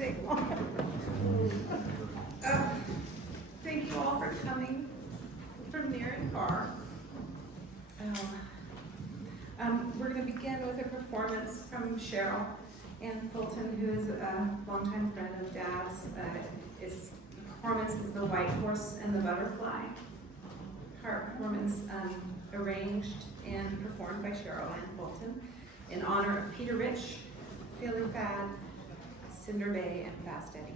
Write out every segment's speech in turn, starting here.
take long. Thank you all for coming from near and far. We're going to begin with a performance from Cheryl Ann Fulton, who is a longtime friend of Dad's. His performance is The White Horse and the Butterfly. Her performance arranged and performed by Cheryl Ann Fulton in honor of Peter Rich, Feeling Fad, Cinder Bay, and Fast Eddie.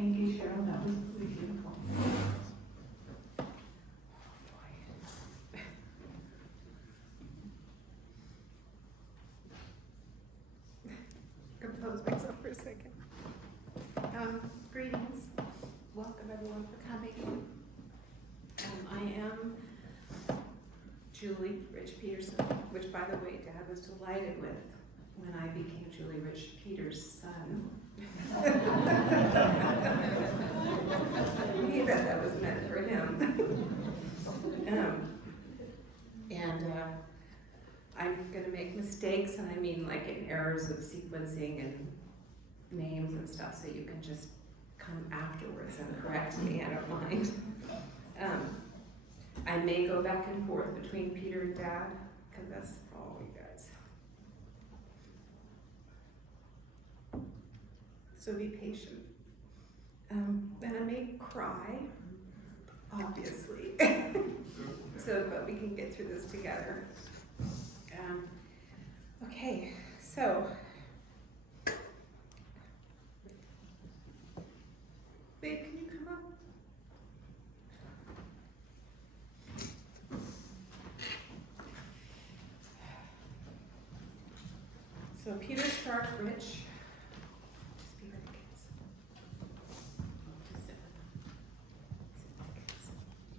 Thank you, Cheryl. That was really beautiful. Compose myself for a second. Greetings. Welcome everyone for coming. I am Julie Rich Peterson, which by the way, Dad was delighted with when I became Julie Rich Peters' son. He bet that was meant for him. I'm gonna make mistakes, and I mean like in errors of sequencing and names and stuff, so you can just come afterwards and correct me, I don't mind. I may go back and forth between Peter and Dad, because that's all you guys. So be patient. And I may cry, obviously. But we can get through this together. Okay, so. Babe, can you come up? So Peter Stark Rich. Just be with the kids. Just sit with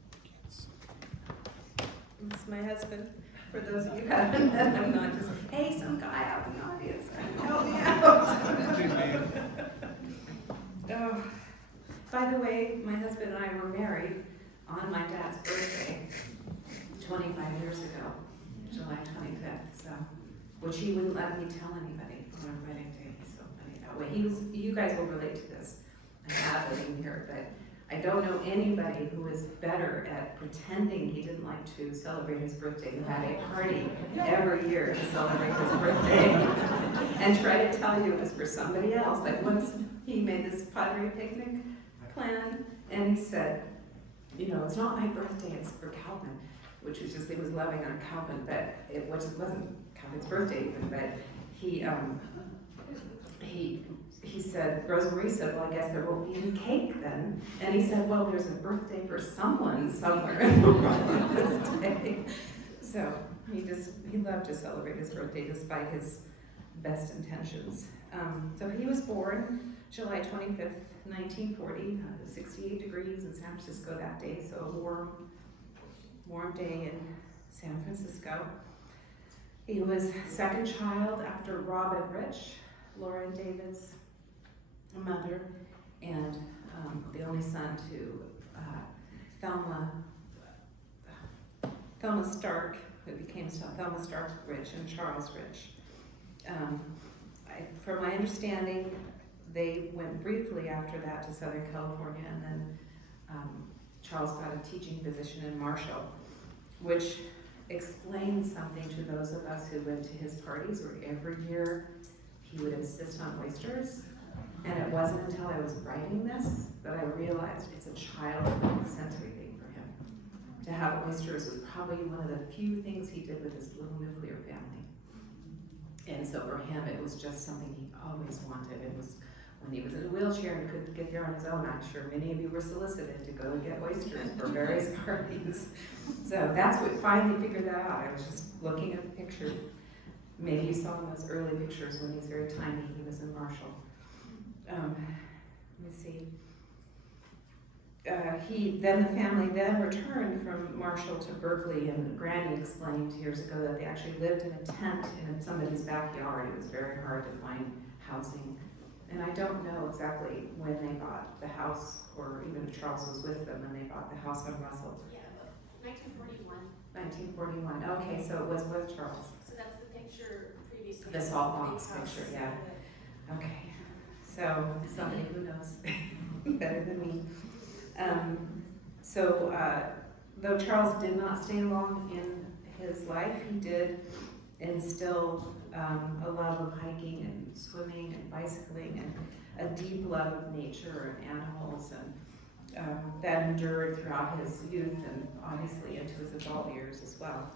the kids. This is my husband. For those of you who haven't met, I'm not just, hey, some guy out in the audience, help me out. Oh. By the way, my husband and I were married on my dad's birthday 25 years ago, July 25th, so, which he wouldn't let me tell anybody on our wedding day. He's so funny that way. You guys will relate to this. I have it in here, but I don't know anybody who is better at pretending he didn't like to celebrate his birthday, who had a party every year to celebrate his birthday, and try to tell you it was for somebody else. Like once he made this Padre picnic plan, and he said, you know, it's not my birthday, it's for Calvin, which was just, he was loving on Calvin, but it wasn't Calvin's birthday even, but he said, Rosemarie said, well, I guess there won't be any cake then. And he said, well, there's a birthday for someone somewhere in the world this day. So he loved to celebrate his birthday despite his best intentions. So he was born July 25th, 1940, 68 degrees in San Francisco that day, so a warm day in San Francisco. He was second child after Robin Rich, Laura and David's mother, and the only son to Thelma Stark, who became Thelma Stark Rich and Charles Rich. From my understanding, they went briefly after that to Southern California, and then Charles got a teaching position in Marshall, which explains something to those of us who went to his parties, where every year he would insist on oysters. And it wasn't until I was writing this that I realized it's a childhood sensory thing for him. To have oysters was probably one of the few things he did with his little nuclear family. And so for him, it was just something he always wanted. It was when he was in a wheelchair and couldn't get there on his own. I'm sure many of you were solicited to go and get oysters for various parties. So that's what finally figured that out. I was just looking at the picture. Maybe you saw those early pictures when he was very tiny. He was in Marshall. Let me see. The family then returned from Marshall to Berkeley, and Granny explained years ago that they actually lived in a tent in somebody's backyard. It was very hard to find housing. And I don't know exactly when they bought the house, or even if Charles was with them when they bought the house on Russell. Yeah, 1941. 1941, okay, so it was with Charles. So that's the picture previously. The salt box picture, yeah. Okay, so somebody who knows. better than me. Though Charles did not stay long in his life, he did instill a love of hiking and swimming and bicycling and a deep love of nature and animals, and that endured throughout his youth and obviously into his adult years as well.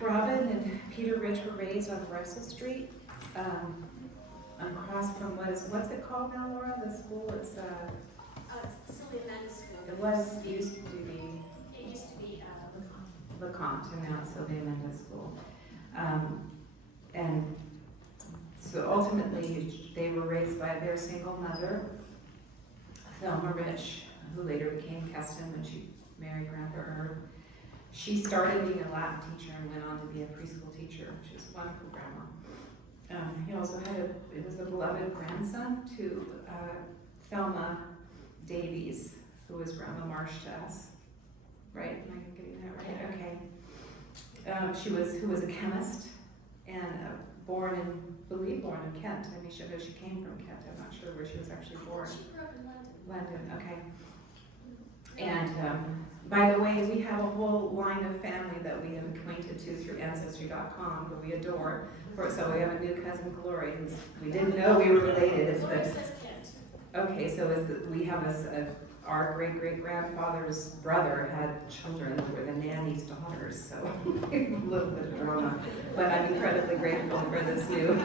Robin and Peter Rich were raised on Russell Street, across from what's it called now, Laura? The school, it's Sylvia Men's School. it used to be It used to be, LeCompte, and now it's Sylvia Mendes School. And so ultimately, they were raised by their single mother, Thelma Rich, who later became Keston when she married Grandpa Irv. She started being a Latin teacher and went on to be a preschool teacher. She was a wonderful grandma. He also was a beloved grandson to Thelma Davies, who was Grandma Marsh to us. Right? Am I getting that right? Okay. Who was a chemist and born in Kent. I mean, she came from Kent. I'm not sure where she was actually born. she grew up in London. London, okay. And by the way, we have a whole line of family that we have acquainted to through Ancestry.com, who we adore. So we have a new cousin, Glory, who we didn't know we were related. It's Gloria the, says Kent. okay, so we have our great-great-grandfather's brother had children who were the nanny's daughters, so a little bit of drama. But I'm incredibly grateful for this new.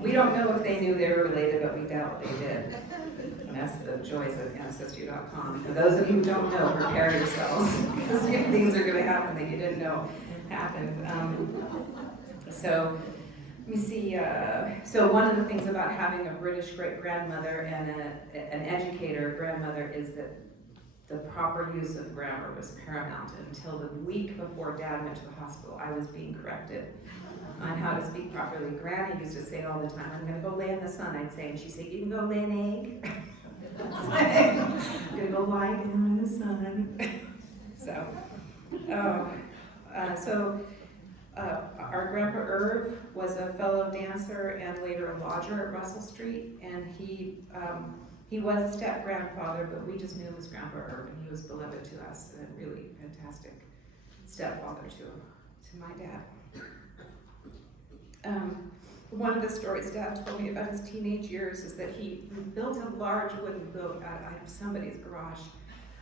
We don't know if they knew they were related, but we doubt they did. And that's the joys of Ancestry.com. For those of you who don't know, prepare yourselves, because things are going to happen that you didn't know happened. So, let me see. So one of the things about having a British great-grandmother and an educator grandmother is that the proper use of grammar was paramount. Until the week before Dad went to the hospital, I was being corrected on how to speak properly. Granny used to say all the time, "I'm going to go lay in the sun," I'd say, and she'd say, "You can go lay an egg." I'm going to go lie down in the sun. Our Grandpa Irv was a fellow dancer and later a lodger at Russell Street, and he was a step-grandfather, but we just knew him as Grandpa Irv, and he was beloved to us and a really fantastic stepfather to my dad. One of the stories Dad told me about his teenage years is that he built a large wooden boat out of somebody's garage.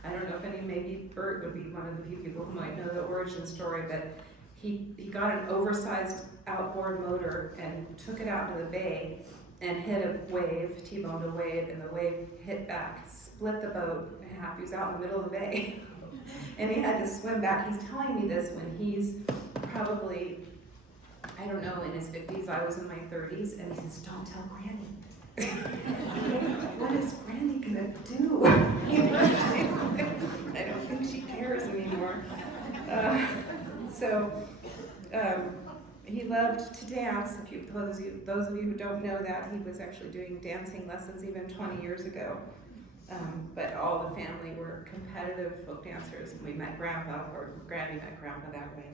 I don't know if maybe Bert would be one of the few people who might know the origin story, but he got an oversized outboard motor and took it out to the bay and hit a wave, T-boned a wave, and the wave hit back, split the boat in half. He was out in the middle of the bay. And he had to swim back. He's telling me this when he's probably, I don't know, in his 50s. I was in my 30s, and he says, "Don't tell Granny." What is Granny gonna do? I don't think she cares anymore. He loved to dance. Those of you who don't know that, he was actually doing dancing lessons even 20 years ago. But all the family were competitive folk dancers, and we met Grandpa, or Granny met Grandpa that way.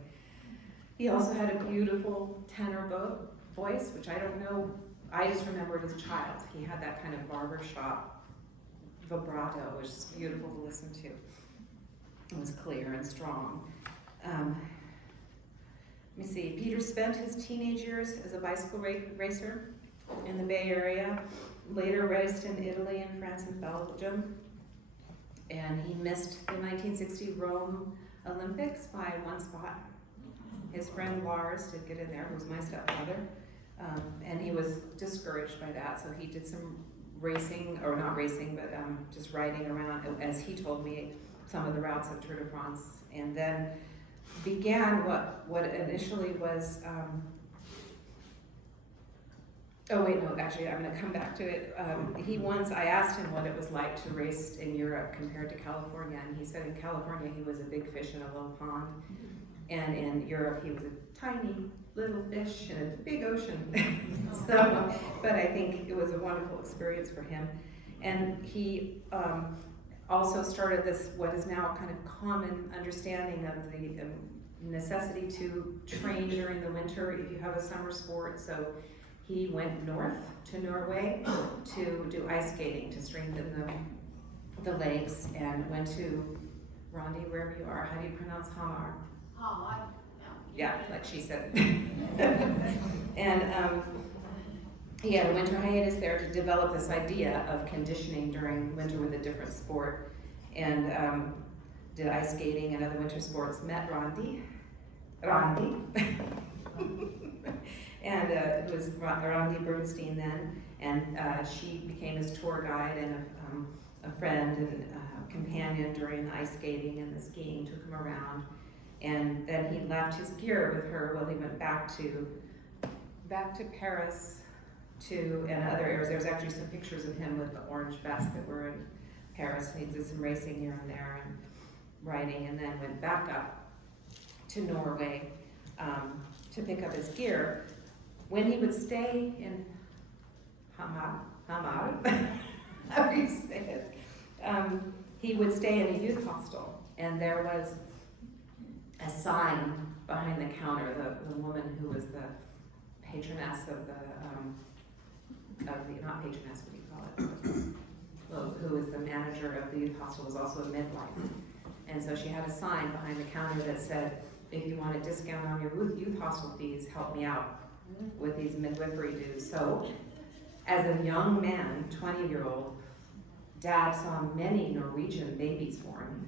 He also had a beautiful tenor voice, which I don't know, I just remembered as a child. He had that kind of barbershop vibrato, which is beautiful to listen to. It was clear and strong. Let me see, Peter spent his teenage years as a bicycle racer in the Bay Area, later raced in Italy and France and Belgium, and he missed the 1960 Rome Olympics by one spot. His friend Lars did get in there, who was my stepfather, and he was discouraged by that, so he did some racing, or not racing, but just riding around, as he told me, some of the routes of Tour de France, and then began what initially was, oh wait, no, actually I'm going to come back to it. I asked him what it was like to race in Europe compared to California, and he said in California he was a big fish in a little pond, and in Europe he was a tiny little fish in a big ocean. But I think it was a wonderful experience for him. And he also started this, what is now kind of common understanding of the necessity to train during the winter if you have a summer sport. So he went north to Norway to do ice skating, to strengthen the legs, and went to, Rondi, wherever you are, how do you pronounce Hamar? Yeah, like she said. And he had a winter hiatus there to develop this idea of conditioning during winter with a different sport, and did ice skating and other winter sports. Met Rondi, and it was Rondi Bernstein then, and she became his tour guide and a friend and companion during the ice skating and the skiing, took him around. And then he left his gear with her while he went back to Paris and other areas. There was actually some pictures of him with the orange vest that were in Paris, and he did some racing here and there and riding, and then went back up to Norway to pick up his gear. When he would stay in Hamar, how do you say it? He would stay in a youth hostel, and there was a sign behind the counter. The woman who was the patroness of the not patroness, what do you call it? Well, who was the manager of the youth hostel, was also a midwife. And so she had a sign behind the counter that said, if you want a discount on your youth hostel fees, help me out with these midwifery dues. So as a young man, 20-year-old, Dad saw many Norwegian babies born.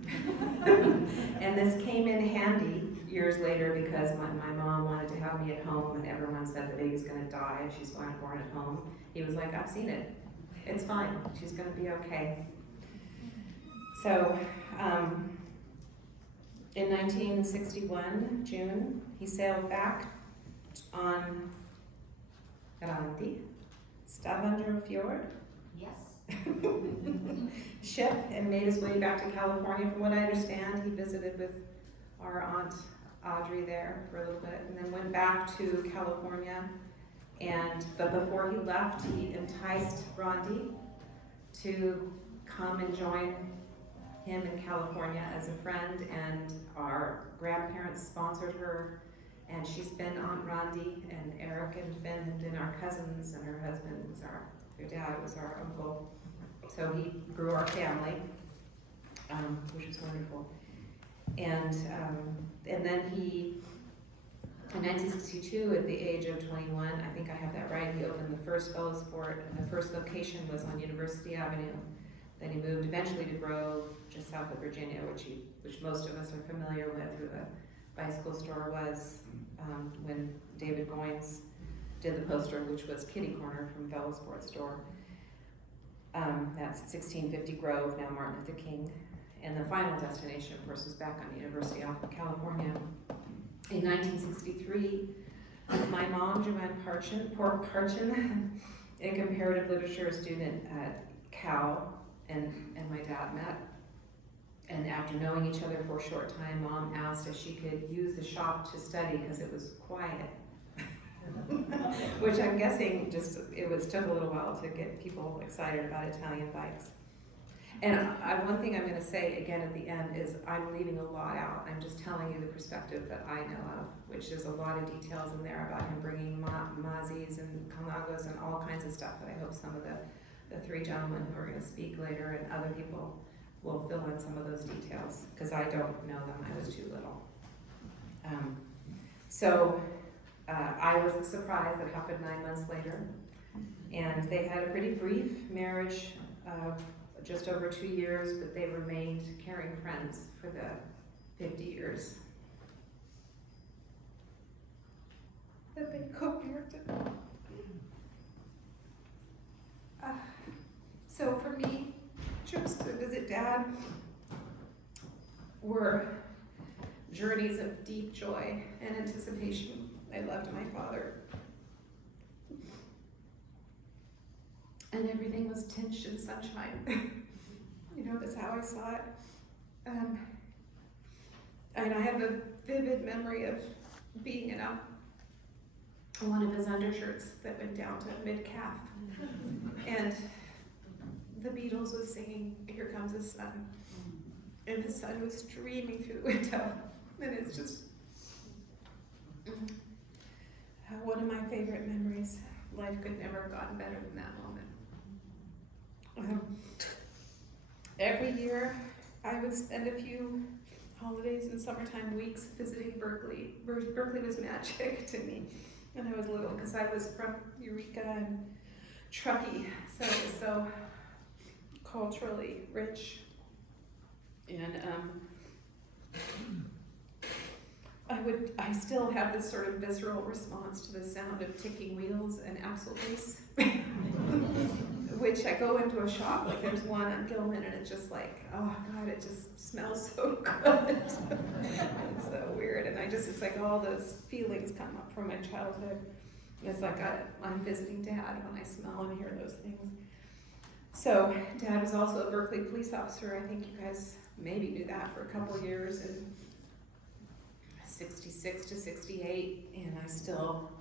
And this came in handy years later because my mom wanted to have me at home, and everyone said the baby's gonna die if she's born at home. He was like, I've seen it. It's fine. She's gonna be okay. So in 1961, June, he sailed back on Randi, Stavanger Fjord. Yes. Ship, and made his way back to California. From what I understand, he visited with our Aunt Audrey there for a little bit, and then went back to California. But before he left, he enticed Rondi to come and join him in California as a friend, and our grandparents sponsored her, and she's been Aunt Rondi, and Eric and Finn have been our cousins, and her husband was their dad was our uncle. So he grew our family, which was wonderful. And then he, in 1962, at the age of 21, I think I have that right, he opened the first Velosport, and the first location was on University Avenue. Then he moved eventually to Grove, just south of Virginia, which most of us are familiar with, who the bicycle store was when David Goines did the poster, which was Kitty Corner from Velosport store. That's 1650 Grove, now Martin Luther King. And the final destination, of course, was back on University of California. In 1963, my mom, Joanne Parchin, a comparative literature student at Cal, and my dad met. And after knowing each other for a short time, Mom asked if she could use the shop to study because it was quiet. Which I'm guessing took a little while to get people excited about Italian bikes. And one thing I'm going to say again at the end is I'm leaving a lot out. I'm just telling you the perspective that I know of, which is a lot of details in there about him bringing Mazis and Camargos and all kinds of stuff that I hope some of the three gentlemen who are going to speak later and other people will fill in some of those details, because I don't know them. I was too little. I was the surprise that happened 9 months later, and they had a pretty brief marriage of just over 2 years, but they remained caring friends for the 50 years that they co-parented. So for me, trips to visit Dad were journeys of deep joy and anticipation. I loved my father. And everything was tinged in sunshine. That's how I saw it. And I have a vivid memory of being in one of his undershirts that went down to mid-calf. And the Beatles was singing, "Here Comes the Sun." And the sun was streaming through the window. And it's just One of my favorite memories. Life could never have gotten better than that moment. Every year, I would spend a few holidays and summertime weeks visiting Berkeley. Berkeley was magic to me when I was little because I was from Eureka and Truckee, so it was so culturally rich. And I still have this sort of visceral response to the sound of ticking wheels and axle-grease, which I go into a shop, like there's one on Gilman, and it's just like, oh God, it just smells so good. It's so weird, and it's like all those feelings come up from my childhood. It's like I'm visiting Dad when I smell and hear those things. So Dad was also a Berkeley police officer. I think you guys maybe knew that for a couple of years, and 66 to 68, and I still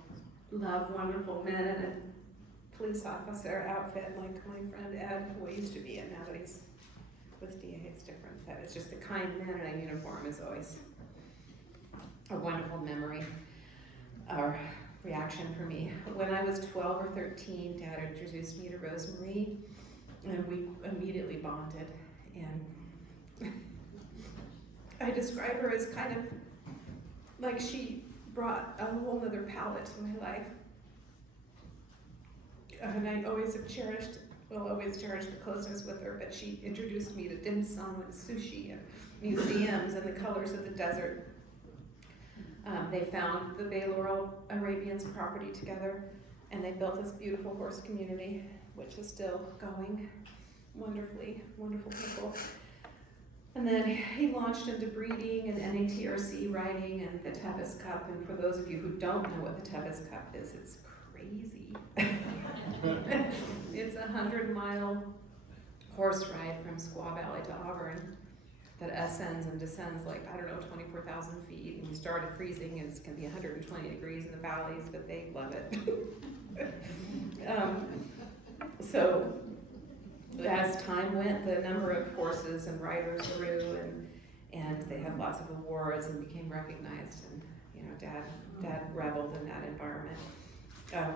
love wonderful men in a police officer outfit like my friend Ed, who I used to be in, now that he's with DA, it's different, but it's just the kind man in a uniform is always a wonderful memory or reaction for me. When I was 12 or 13, Dad introduced me to Rosemarie, and we immediately bonded, and I describe her as kind of like she brought a whole other palette to my life. And I always have always cherished the closeness with her, but she introduced me to dim sum and sushi and museums and the colors of the desert. They found the Bay Laurel Arabians property together, and they built this beautiful horse community, which is still going. Wonderfully, wonderful people. And then he launched into breeding and NATRC riding and the Tevis Cup. And for those of you who don't know what the Tevis Cup is, it's crazy. It's a 100-mile horse ride from Squaw Valley to Auburn that ascends and descends like, 24,000 feet. And you start at freezing, and it's going to be 120 degrees in the valleys, but they love it. So as time went, the number of horses and riders grew, and they had lots of awards and became recognized. And Dad reveled in that environment.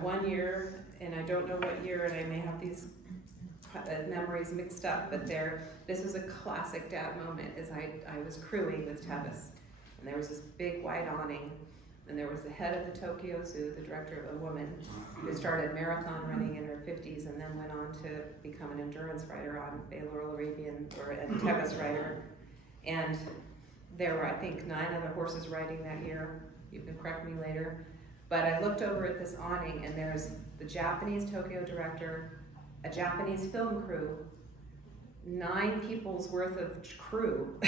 One year, and I don't know what year, and I may have these memories mixed up, but this was a classic Dad moment. Is I was crewing with Tevis, and there was this big white awning, and there was the head of the Tokyo Zoo, the director, a woman who started marathon running in her 50s and then went on to become an endurance rider on Bay Laurel Arabian or a Tevis rider. And there were, I think, 9 other horses riding that year. You can correct me later. But I looked over at this awning, and there's the Japanese Tokyo director, a Japanese film crew, 9 people's worth of crew.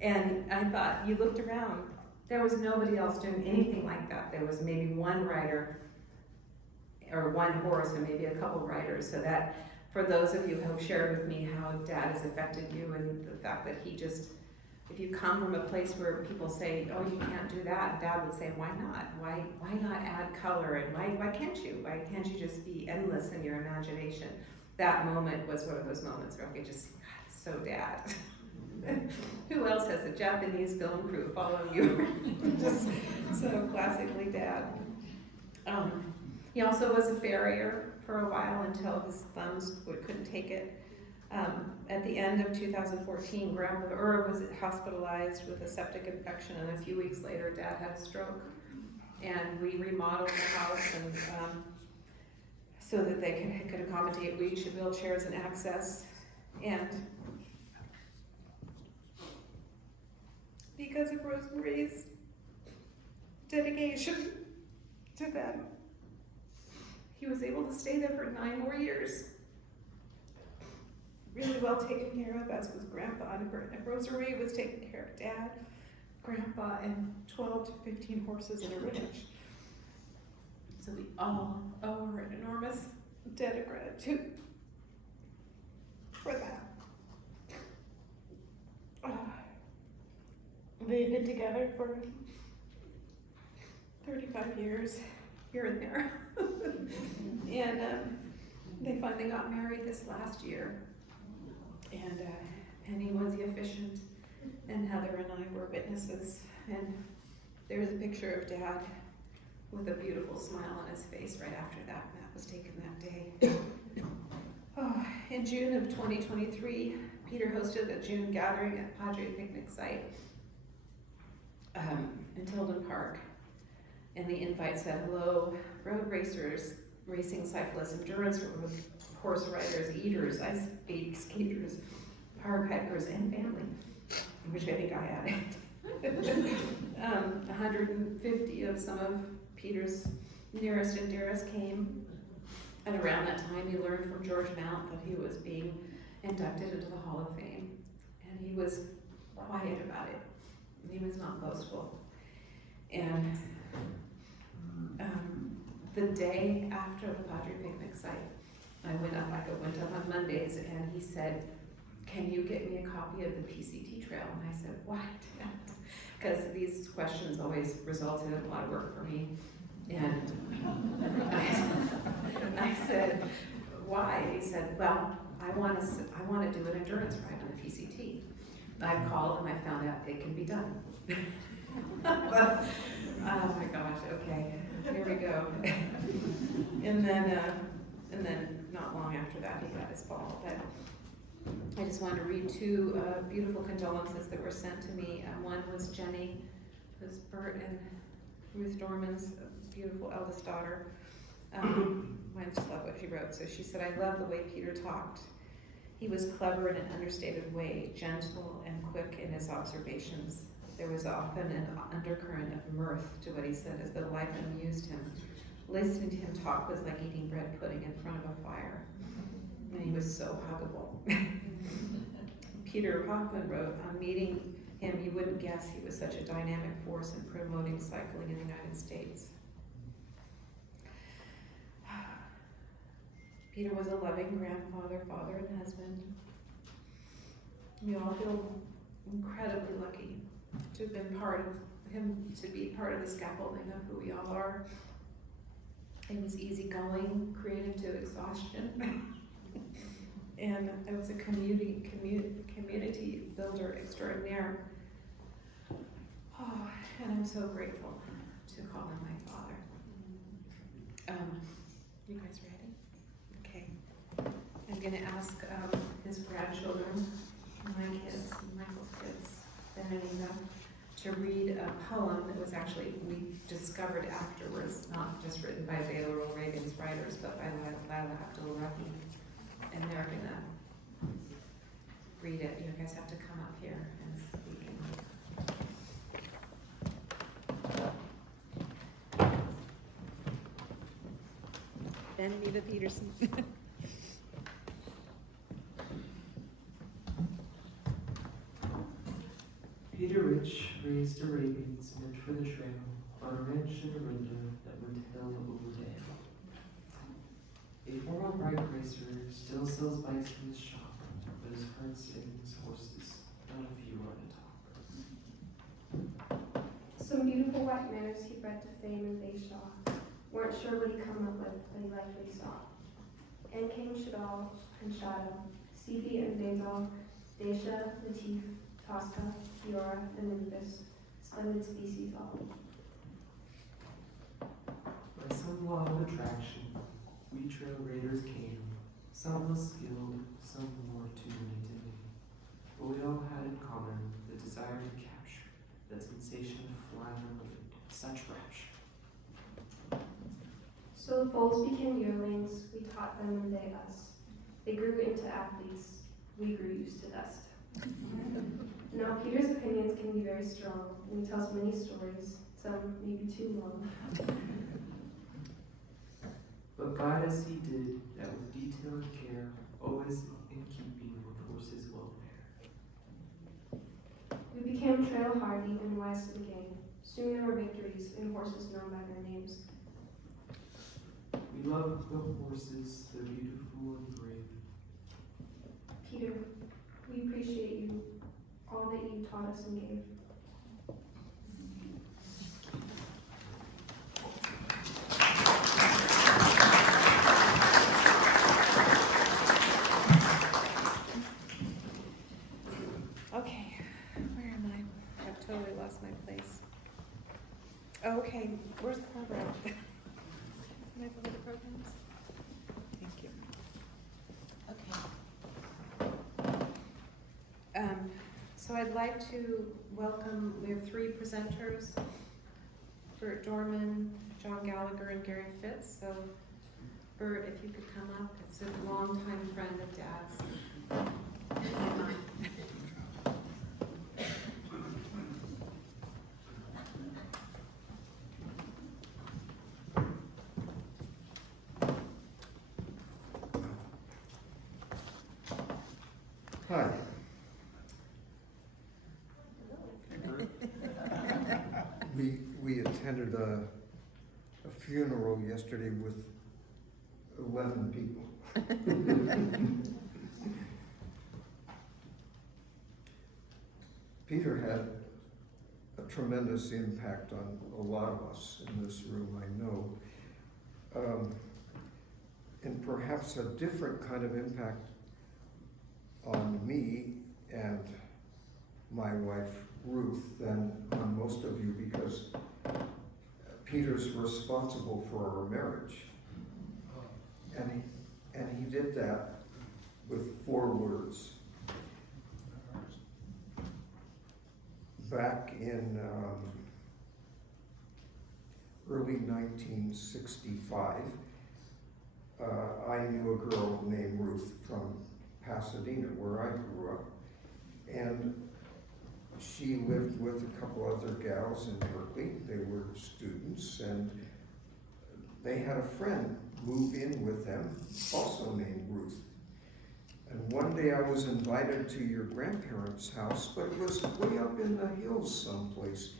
And I thought, you looked around, there was nobody else doing anything like that. There was maybe one rider or one horse and maybe a couple riders. So that, for those of you who have shared with me how Dad has affected you, and the fact that he just, if you come from a place where people say, oh, you can't do that, Dad would say, why not? Why not add color? And why can't you? Why can't you just be endless in your imagination? That moment was one of those moments where I could just, God, so Dad. Who else has a Japanese film crew following you? Just so classically Dad. He also was a farrier for a while until his thumbs couldn't take it. At the end of 2014, Grandpa Irv was hospitalized with a septic infection, and a few weeks later, Dad had a stroke. And we remodeled the house and so that they could accommodate wheelchairs and access. And because of Rosemarie's dedication to them, he was able to stay there for 9 more years. Really well taken care of, as was Grandpa, and Rosemarie was taking care of Dad, Grandpa, and 12 to 15 horses and a ranch. So we all owe her an enormous debt of gratitude for that. They've been together for 35 years, here and there. And they finally got married this last year. And Penny was the officiant, and Heather and I were witnesses. And There's a picture of Dad with a beautiful smile on his face right after that map was taken that day. Oh, in June of 2023, Peter hosted a June gathering at Padre Picnic site in Tilden Park. And the invite said, hello, road racers, racing cyclists, endurance horse riders, eaters, ice skaters, park hikers, and family, which I think I added. 150 of some of Peter's nearest and dearest came. And around that time, he learned from George Mount that he was being inducted into the Hall of Fame. And he was quiet about it. He was not boastful. And the day after the Padre Picnic site, I went up on Mondays, and he said, can you get me a copy of the PCT trail? And I said, what? Because these questions always resulted in a lot of work for me. And I said, why? He said, well, I want to do an endurance ride on the PCT. I've called and I found out it can be done. But, oh my gosh, okay, here we go. And then not long after that, he got his fall. But I just wanted to read two beautiful condolences that were sent to me. One was Jenny, who's Bert and Ruth Dorman's beautiful eldest daughter. I just love what she wrote. So she said, I love the way Peter talked. He was clever in an understated way, gentle and quick in his observations. There was often an undercurrent of mirth to what he said, as though life amused him. Listening to him talk was like eating bread pudding in front of a fire. And he was so huggable. Peter Hoffman wrote, on meeting him, you wouldn't guess he was such a dynamic force in promoting cycling in the United States. Peter was a loving grandfather, father, and husband. We all feel incredibly lucky to have been part of him, to be part of the scaffolding of who we all are. He was easygoing, creative to exhaustion. And it was a community builder extraordinaire. Oh, and I'm so grateful to call him my father. You guys ready? Okay. I'm gonna ask his grandchildren, my kids, Michael's kids, Ben and Eva, to read a poem that was actually, we discovered afterwards, not just written by Bela Reagan's writers, but by Lila Abdul-Rahim. And they're gonna read it. You guys have to come up here and speak. Ben and Eva Peterson. Peter Rich raised Arabians meant for the trail on a ranch in Orinda that went hill over dale. A former bike racer still sells bikes from his shop, but his current savings horses, not a few are the top. Some beautiful white mares he bred to fame and Bayshaw. Weren't sure what he'd come up with, but he likely saw. And came Shadal and Shadow, Sibi and Basil, Dacia, Latif, Tosca, Fiora, and Memphis, splendid species all. By some law of attraction, we trail raiders came, some less skilled, some more too many to name. But we all had in common the desire to capture that sensation of flying on the wind, such rapture. So the foals became yearlings, we taught them and they us. They grew into athletes, we grew used to dust. Now Peter's opinions can be very strong, and he tells many stories, some maybe too long. But guide as he did, that with detailed care, always in keeping with horses' welfare. We became trail hardy and wise to the game. Soon there were victories and horses known by their names. We love the horses, they're beautiful and brave. Peter, we appreciate you, all that you taught us and gave. Okay, where am I? I've totally lost my place. Okay, where's the program? Can I go to the programs? Thank you. Okay. So I'd like to welcome, we have 3 presenters, Bert Dorman, John Gallagher, and Gary Fitz. So Bert, if you could come up, it's a longtime friend of Dad's. Hi. We attended a funeral yesterday with 11 people. Peter had a tremendous impact on a lot of us in this room, I know. And perhaps a different kind of impact on me and my wife Ruth than on most of you, because Peter's responsible for our marriage, and he did that with 4 words. Back in early 1965, I knew a girl named Ruth from Pasadena, where I grew up, and she lived with a couple other gals in Berkeley. They were students, and they had a friend move in with them, also named Ruth. And one day I was invited to your grandparents' house, but it was way up in the hills someplace.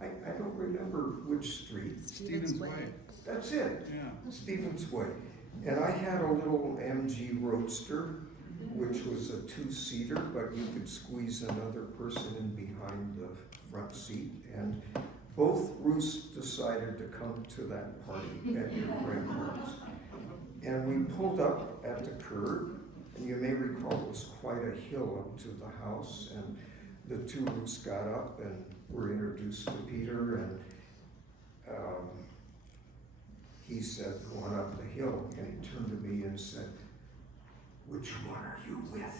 I don't remember which street. Stevens Way. That's it, Yeah. Stevens Way. And I had a little MG Roadster, which was a 2-seater, but you could squeeze another person in behind the front seat. And both Ruths decided to come to that party at your grandparents'. And we pulled up at the curb, and you may recall it was quite a hill up to the house, and the 2 Ruths got up and were introduced to Peter, and he said, "Go on up the hill," and he turned to me and said, "Which one are you with?"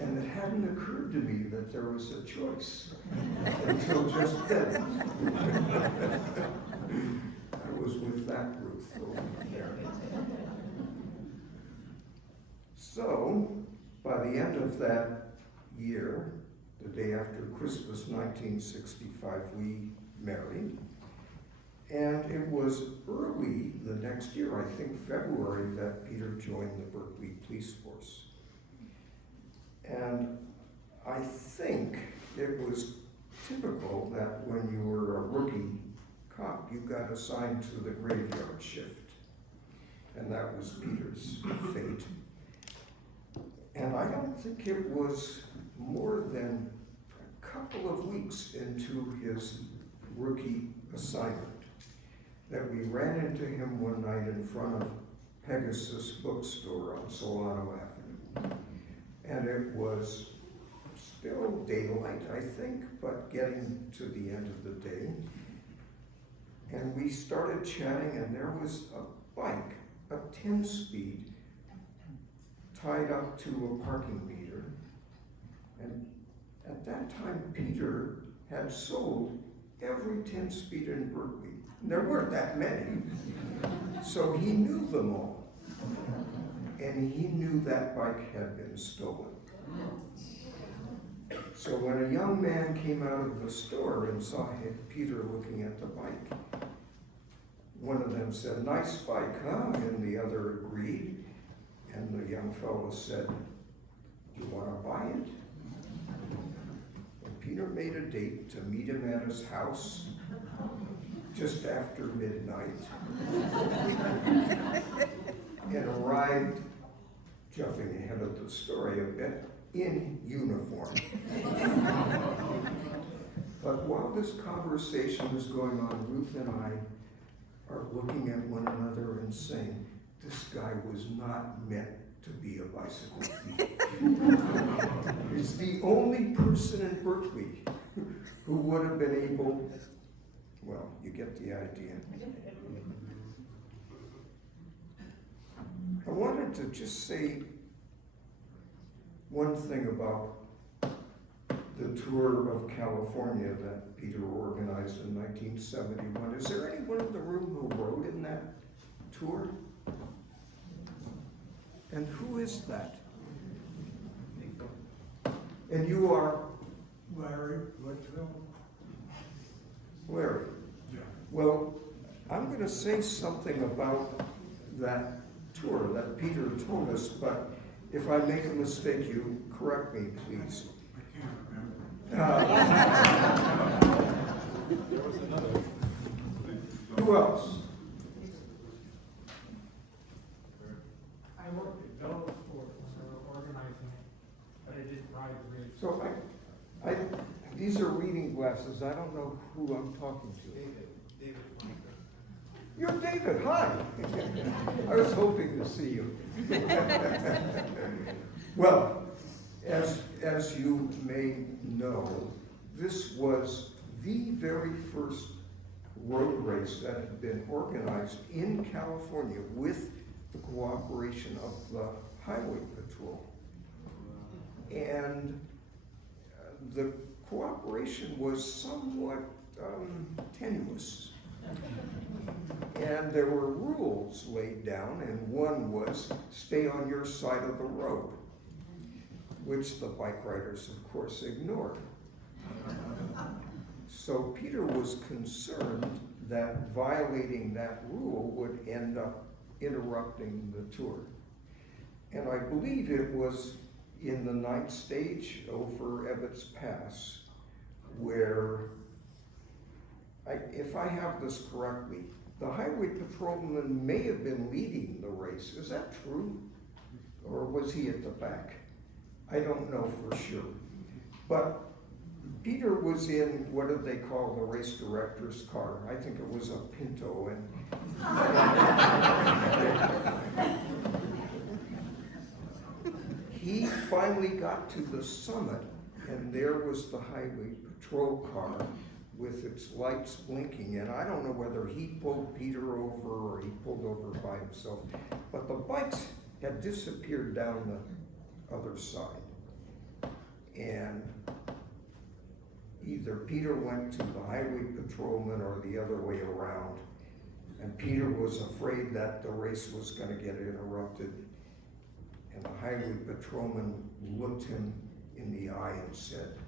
And it hadn't occurred to me that there was a choice until just then. I was with that Ruth over there. So, by the end of that year, the day after Christmas 1965, we married. And it was early the next year, I think February, that Peter joined the Berkeley Police Force. And I think it was typical that when you were a rookie cop, you got assigned to the graveyard shift. And that was Peter's fate. And I don't think it was more than a couple of weeks into his rookie assignment that we ran into him one night in front of Pegasus Bookstore on Solano Avenue. And it was still daylight, I think, but getting to the end of the day. And we started chatting, and there was a bike, a 10-speed, tied up to a parking meter. And at that time, Peter had sold every 10-speed in Berkeley. There weren't that many, so he knew them all. And he knew that bike had been stolen. So when a young man came out of the store and saw Peter looking at the bike, one of them said, "Nice bike, huh?" And the other agreed. And the young fellow said, "You want to buy it?" And Peter made a date to meet him at his house just after midnight and arrived, jumping ahead of the story a bit, in uniform. But while this conversation is going on, Ruth and I are looking at one another and saying, this guy was not meant to be a bicycle thief. He's the only person in Berkeley who would have been able, well, you get the idea. I wanted to just say one thing about the tour of California that Peter organized in 1971. Is there anyone in the room who rode in that tour? And who is that? And you are? Larry Litchfield. Larry. Yeah. Well, I'm going to say something about that tour that Peter told us, but if I make a mistake, you correct me, please. I can't remember. Who else? I worked at Bell's for organizing it, but I didn't ride the race. So these are reading glasses. I don't know who I'm talking to. David Franklin. You're David. Hi. I was hoping to see you. Well, as you may know, this was the very first road race that had been organized in California with the cooperation of the Highway Patrol. And the cooperation was somewhat tenuous. And there were rules laid down, and one was stay on your side of the road, which the bike riders, of course, ignored. So Peter was concerned that violating that rule would end up interrupting the tour. And I believe it was in the night stage over Ebbets Pass where, if I have this correctly, the highway patrolman may have been leading the race. Is that true? Or was he at the back? I don't know for sure. But Peter was in, what did they call the race director's car? I think it was a Pinto. And he finally got to the summit, and there was the highway patrol car with its lights blinking. And I don't know whether he pulled Peter over or he pulled over by himself, but the bikes had disappeared down the other side. And either Peter went to the highway patrolman or the other way around. And Peter was afraid that the race was going to get interrupted. And the highway patrolman looked him in the eye and said,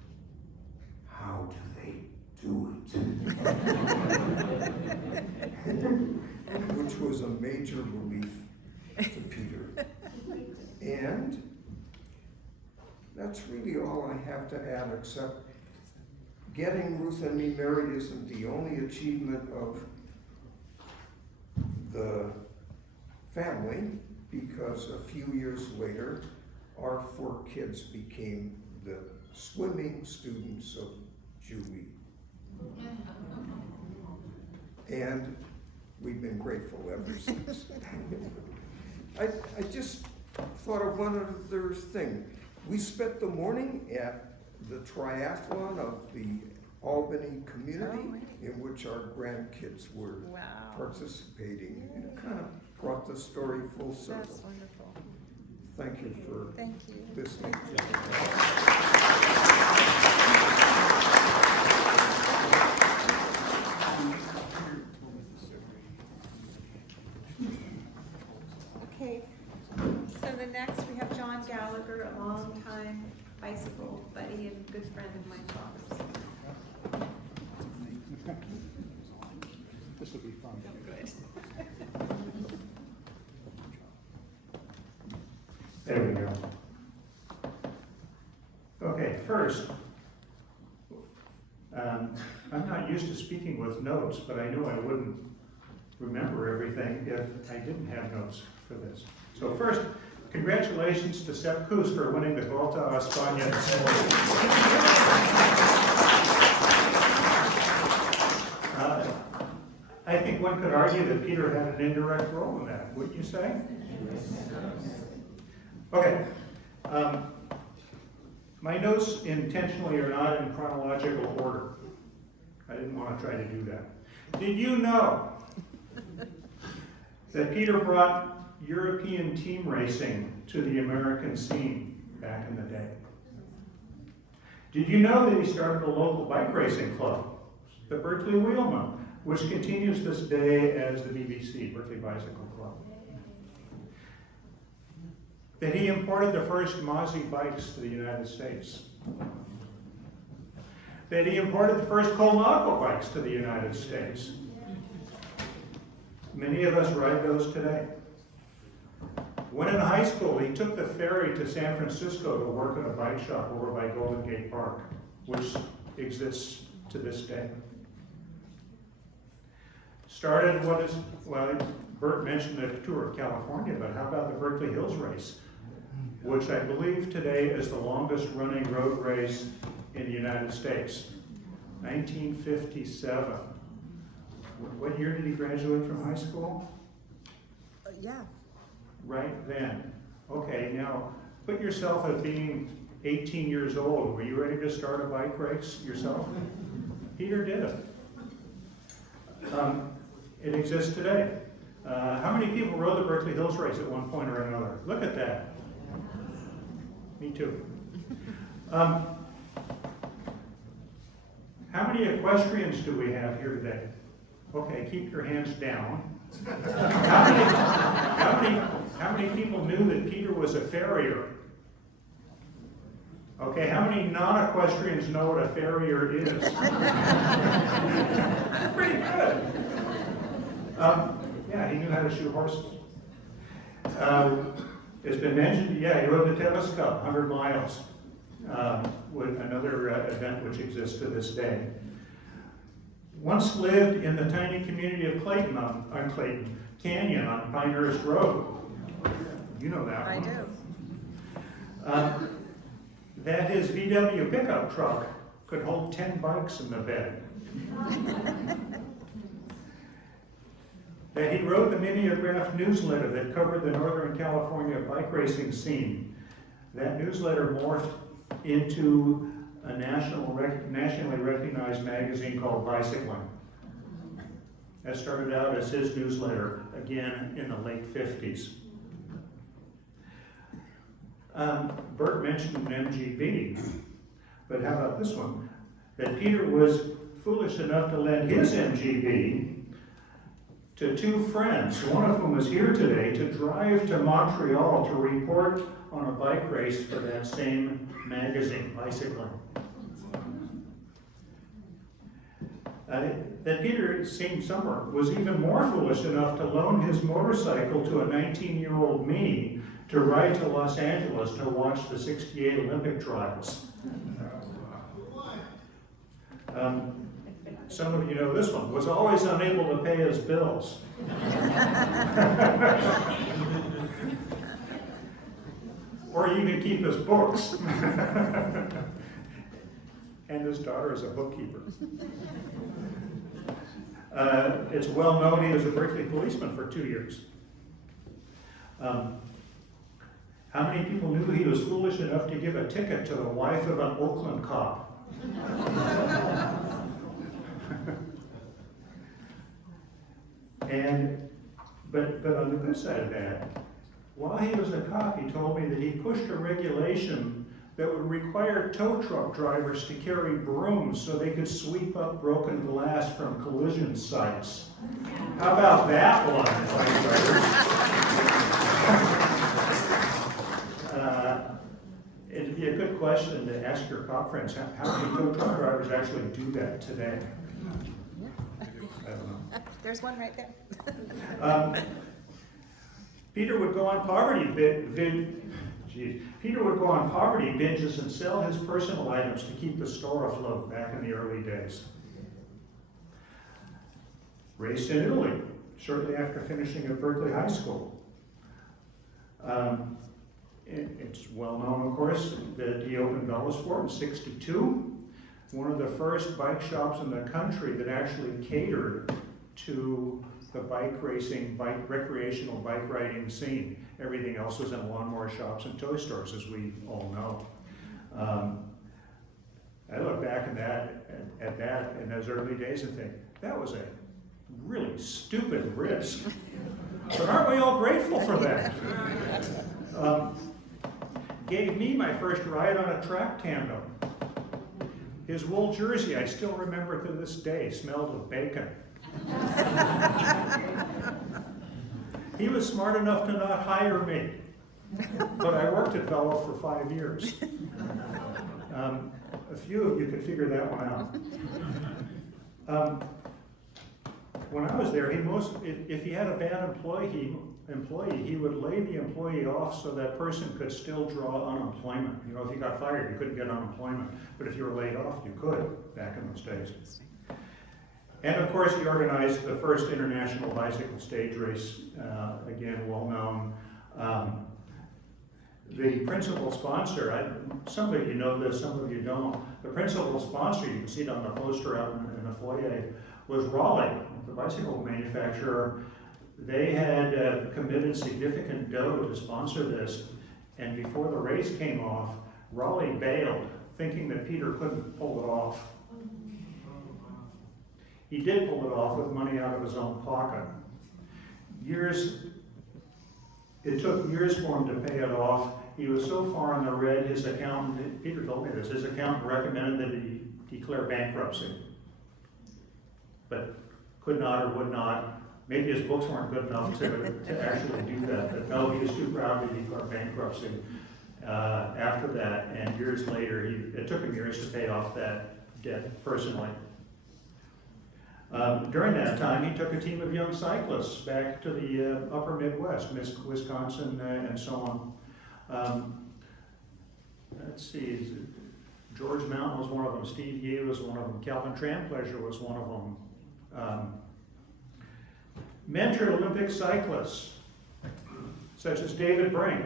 "How do they do it?" Which was a major relief to Peter. And that's really all I have to add, except getting Ruth and me married isn't the only achievement of the family, because a few years later, our 4 kids became the swimming students of Julie. And we've been grateful ever since. I just thought of one other thing. We spent the morning at the triathlon of the Albany community, in which our grandkids were participating. And it kind of brought the story full circle. That's wonderful. Thank you for Thank you. listening. Okay, so the next we have John Gallagher, a longtime bicycle buddy and good friend of my father's. This will be fun. Good. There we go. Okay, first, I'm not used to speaking with notes, but I knew I wouldn't remember everything if I didn't have notes for this. So first, congratulations to Sepp Kuss for winning the Volta a España this morning. I think one could argue that Peter had an indirect role in that, wouldn't you say? Okay. My notes intentionally are not in chronological order. I didn't want to try to do that. Did you know that Peter brought European team racing to the American scene back in the day? Did you know that he started a local bike racing club, the Berkeley Wheelman, which continues this day as the BBC, Berkeley Bicycle Club? That he imported the first Mozzie bikes to the United States. That he imported the first Colnago bikes to the United States. Many of us ride those today. When in high school, he took the ferry to San Francisco to work at a bike shop over by Golden Gate Park, which exists to this day. Started what is, well, Bert mentioned the tour of California, but how about the Berkeley Hills Race, which I believe today is the longest running road race in the United States. 1957. What year did he graduate from high school? Yeah. Right then. Okay, now put yourself at being 18 years old. Were you ready to start a bike race yourself? Peter did it. It exists today. How many people rode the Berkeley Hills Race at one point or another? Look at that. Me too. How many equestrians do we have here today? Okay, keep your hands down. How many people knew that Peter was a farrier? Okay, how many non-equestrians know what a farrier is? Pretty good. Yeah, he knew how to shoe horses. It's been mentioned, yeah, he rode the Tevis Cup, 100 miles, with another event which exists to this day. Once lived in the tiny community of Clayton Canyon on Pinehurst Road. You know that one. I do. That his VW pickup truck could hold 10 bikes in the bed. That he wrote the mimeograph newsletter that covered the Northern California bike racing scene. That newsletter morphed into a nationally recognized magazine called Bicycling. That started out as his newsletter, again in the late 50s. Bert mentioned an MGB, but how about this one? That Peter was foolish enough to lend his MGB to two friends, one of whom is here today, to drive to Montreal to report on a bike race for that same magazine, Bicycling. That Peter, same summer, was even more foolish enough to loan his motorcycle to a 19-year-old me to ride to Los Angeles to watch the '68 Olympic trials. Some of you know this one. Was always unable to pay his bills. Or even keep his books. And his daughter is a bookkeeper. It's well known he was a Berkeley policeman for 2 years. How many people knew he was foolish enough to give a ticket to the wife of an Oakland cop? But on the good side of that, while he was a cop, he told me that he pushed a regulation that would require tow truck drivers to carry brooms so they could sweep up broken glass from collision sites. How about that one, bike riders? It'd be a good question to ask your cop friends. How many tow truck drivers actually do that today? I don't know. There's one right there. Peter would go on poverty Peter would go on poverty binges and sell his personal items to keep the store afloat back in the early days. Raised in Italy, shortly after finishing at Berkeley High School. It's well known, of course, that he opened Velosport in '62, one of the first bike shops in the country that actually catered to the bike racing, recreational bike riding scene. Everything else was in lawnmower shops and toy stores, as we all know. I look back at that in those early days and think, that was a really stupid risk. But aren't we all grateful for that? Gave me my first ride on a track tandem. His wool jersey, I still remember to this day, smelled of bacon. He was smart enough to not hire me, but I worked at Velo for 5 years. A few of you could figure that one out. When I was there, if he had a bad employee, he would lay the employee off so that person could still draw unemployment. You know, if you got fired, you couldn't get unemployment, but if you were laid off, you could back in those days. And of course, he organized the first international bicycle stage race, again, well known. The principal sponsor, some of you know this, some of you don't. The principal sponsor, you can see it on the poster out in the foyer, was Raleigh, the bicycle manufacturer. They had committed significant dough to sponsor this, and before the race came off, Raleigh bailed, thinking that Peter couldn't pull it off. He did pull it off with money out of his own pocket. It took years for him to pay it off. He was so far in the red, his accountant, Peter told me this, his accountant recommended that he declare bankruptcy, but could not or would not. Maybe his books weren't good enough to actually do that, but no, he was too proud to declare bankruptcy after that, and years later, it took him years to pay off that debt personally. During that time, he took a team of young cyclists back to the upper Midwest, Wisconsin and so on. Let's see, George Mountain was one of them, Steve Yee was one of them, Calvin Trampleasure was one of them. Mentored Olympic cyclists, such as David Brink,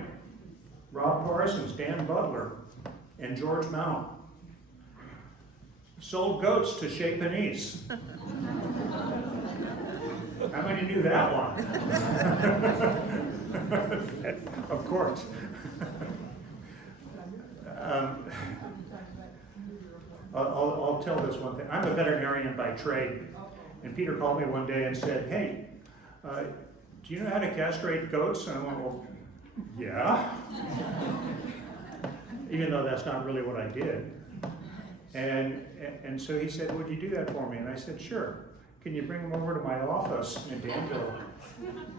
Rob Parsons, Dan Butler, and George Mount. Sold goats to Chez Panisse. How many knew that one? Of course. I'll tell this one thing. I'm a veterinarian by trade, and Peter called me one day and said, "Hey, do you know how to castrate goats?" And I went, "Well, yeah." Even though that's not really what I did. And so he said, "Would you do that for me?" And I said, "Sure. Can you bring them over to my office in Danville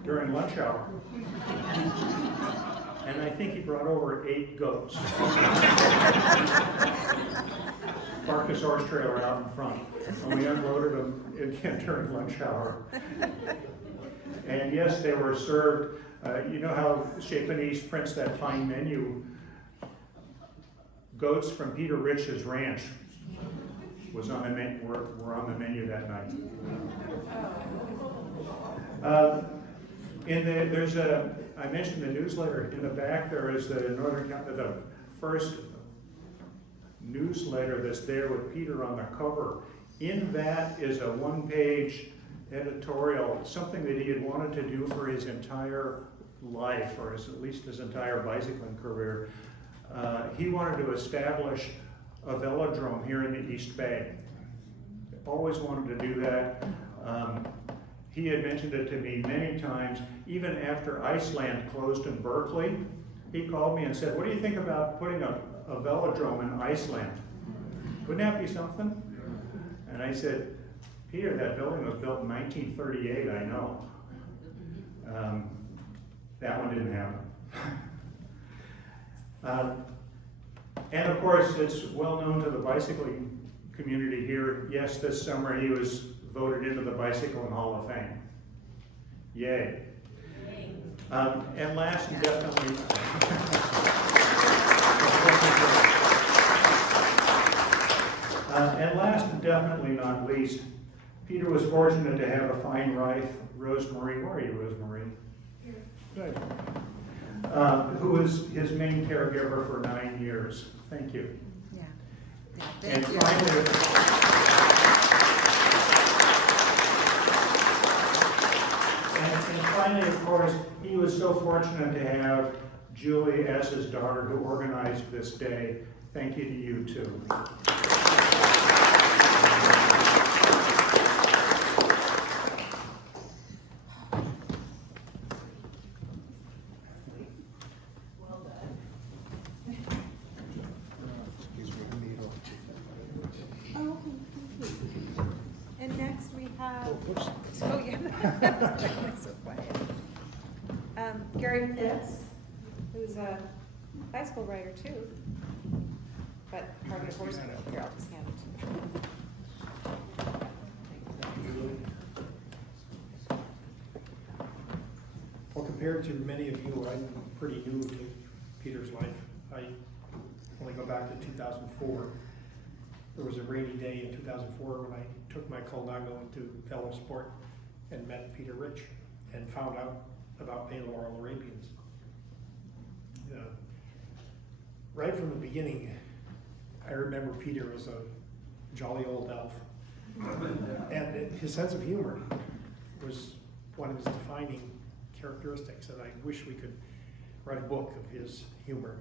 during lunch hour?" And I think he brought over 8 goats. Parked his horse trailer out in front, and we unloaded them again during lunch hour. And yes, they were served. You know how Chez Panisse prints that fine menu? Goats from Peter Rich's ranch was on the were on the menu that night. I mentioned the newsletter. In the back there is the first newsletter that's there with Peter on the cover. In that is a 1-page editorial, something that he had wanted to do for his entire life, or at least his entire bicycling career. He wanted to establish a velodrome here in the East Bay. Always wanted to do that. He had mentioned it to me many times. Even after Iceland closed in Berkeley, he called me and said, "What do you think about putting a velodrome in Iceland? Wouldn't that be something?" And I said, "Peter, that building was built in 1938, I know." That one didn't happen. And of course, it's well known to the bicycling community here. Yes, this summer he was voted into the Bicycling Hall of Fame. Yay. And last and definitely not least, Peter was fortunate to have a fine wife, Rosemary. Where are you, Rosemary? Here. Good. Who was his main caregiver for 9 years. Thank you. Yeah. And finally, of course, he was so fortunate to have Julie as his daughter who organized this day. Thank you to you too. And next we have, oh yeah, so quiet. Gary Fitz, who's a bicycle rider too, but hardly a horse wheel. Here, I'll just hand it to Well, compared to many of you, I'm pretty new to Peter's life. I only go back to 2004. There was a rainy day in 2004 when I took my Colnago into Velo Sport and met Peter Rich and found out about Bay Laurel Arabians. Right from the beginning, I remember Peter as a jolly old elf. And his sense of humor was one of his defining characteristics, and I wish we could write a book of his humor.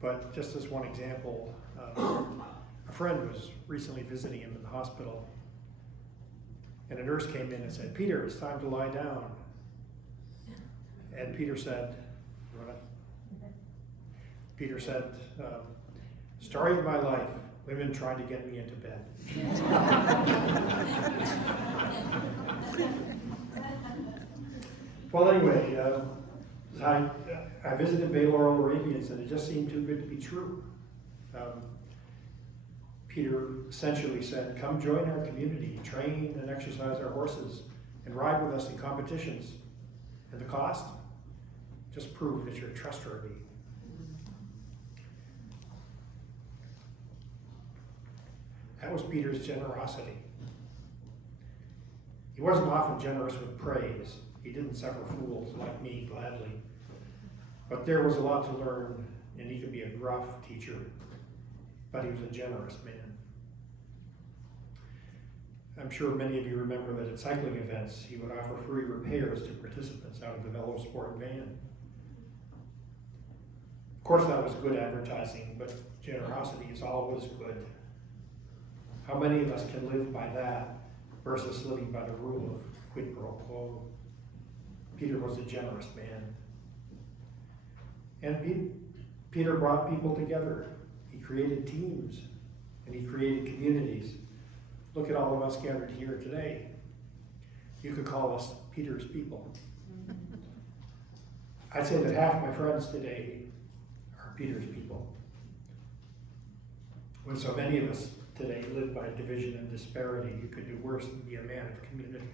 But just as one example, a friend was recently visiting him in the hospital, and a nurse came in and said, "Peter, it's time to lie down." And Peter said, "What?" Peter said, "Story of my life, women tried to get me into bed." Well, anyway, I visited Bay Laurel Arabians, and it just seemed too good to be true. Peter essentially said, "Come join our community, train and exercise our horses, and ride with us in competitions. And the cost? Just prove that you're trustworthy." That was Peter's generosity. He wasn't often generous with praise. He didn't suffer fools like me gladly. But there was a lot to learn, and he could be a gruff teacher, but he was a generous man. I'm sure many of you remember that at cycling events, he would offer free repairs to participants out of the Velo Sport van. Of course, that was good advertising, but generosity is always good. How many of us can live by that versus living by the rule of quid pro quo? Peter was a generous man. And Peter brought people together. He created teams, and he created communities. Look at all of us gathered here today. You could call us Peter's people. I'd say that half my friends today are Peter's people. When so many of us today live by division and disparity, you could do worse than be a man of community.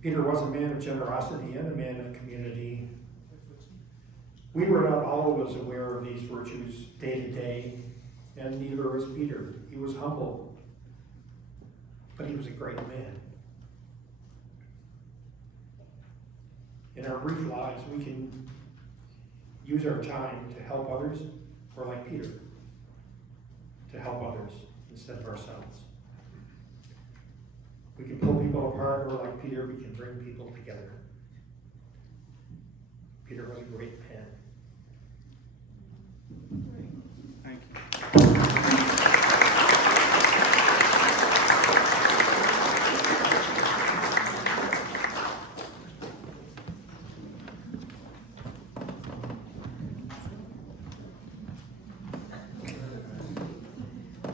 Peter was a man of generosity and a man of community. We were not always aware of these virtues day to day, and neither was Peter. He was humble, but he was a great man. In our brief lives, we can use our time to help others, or like Peter, to help others instead of ourselves. We can pull people apart, or like Peter, we can bring people together. Peter was a great man. Thank you.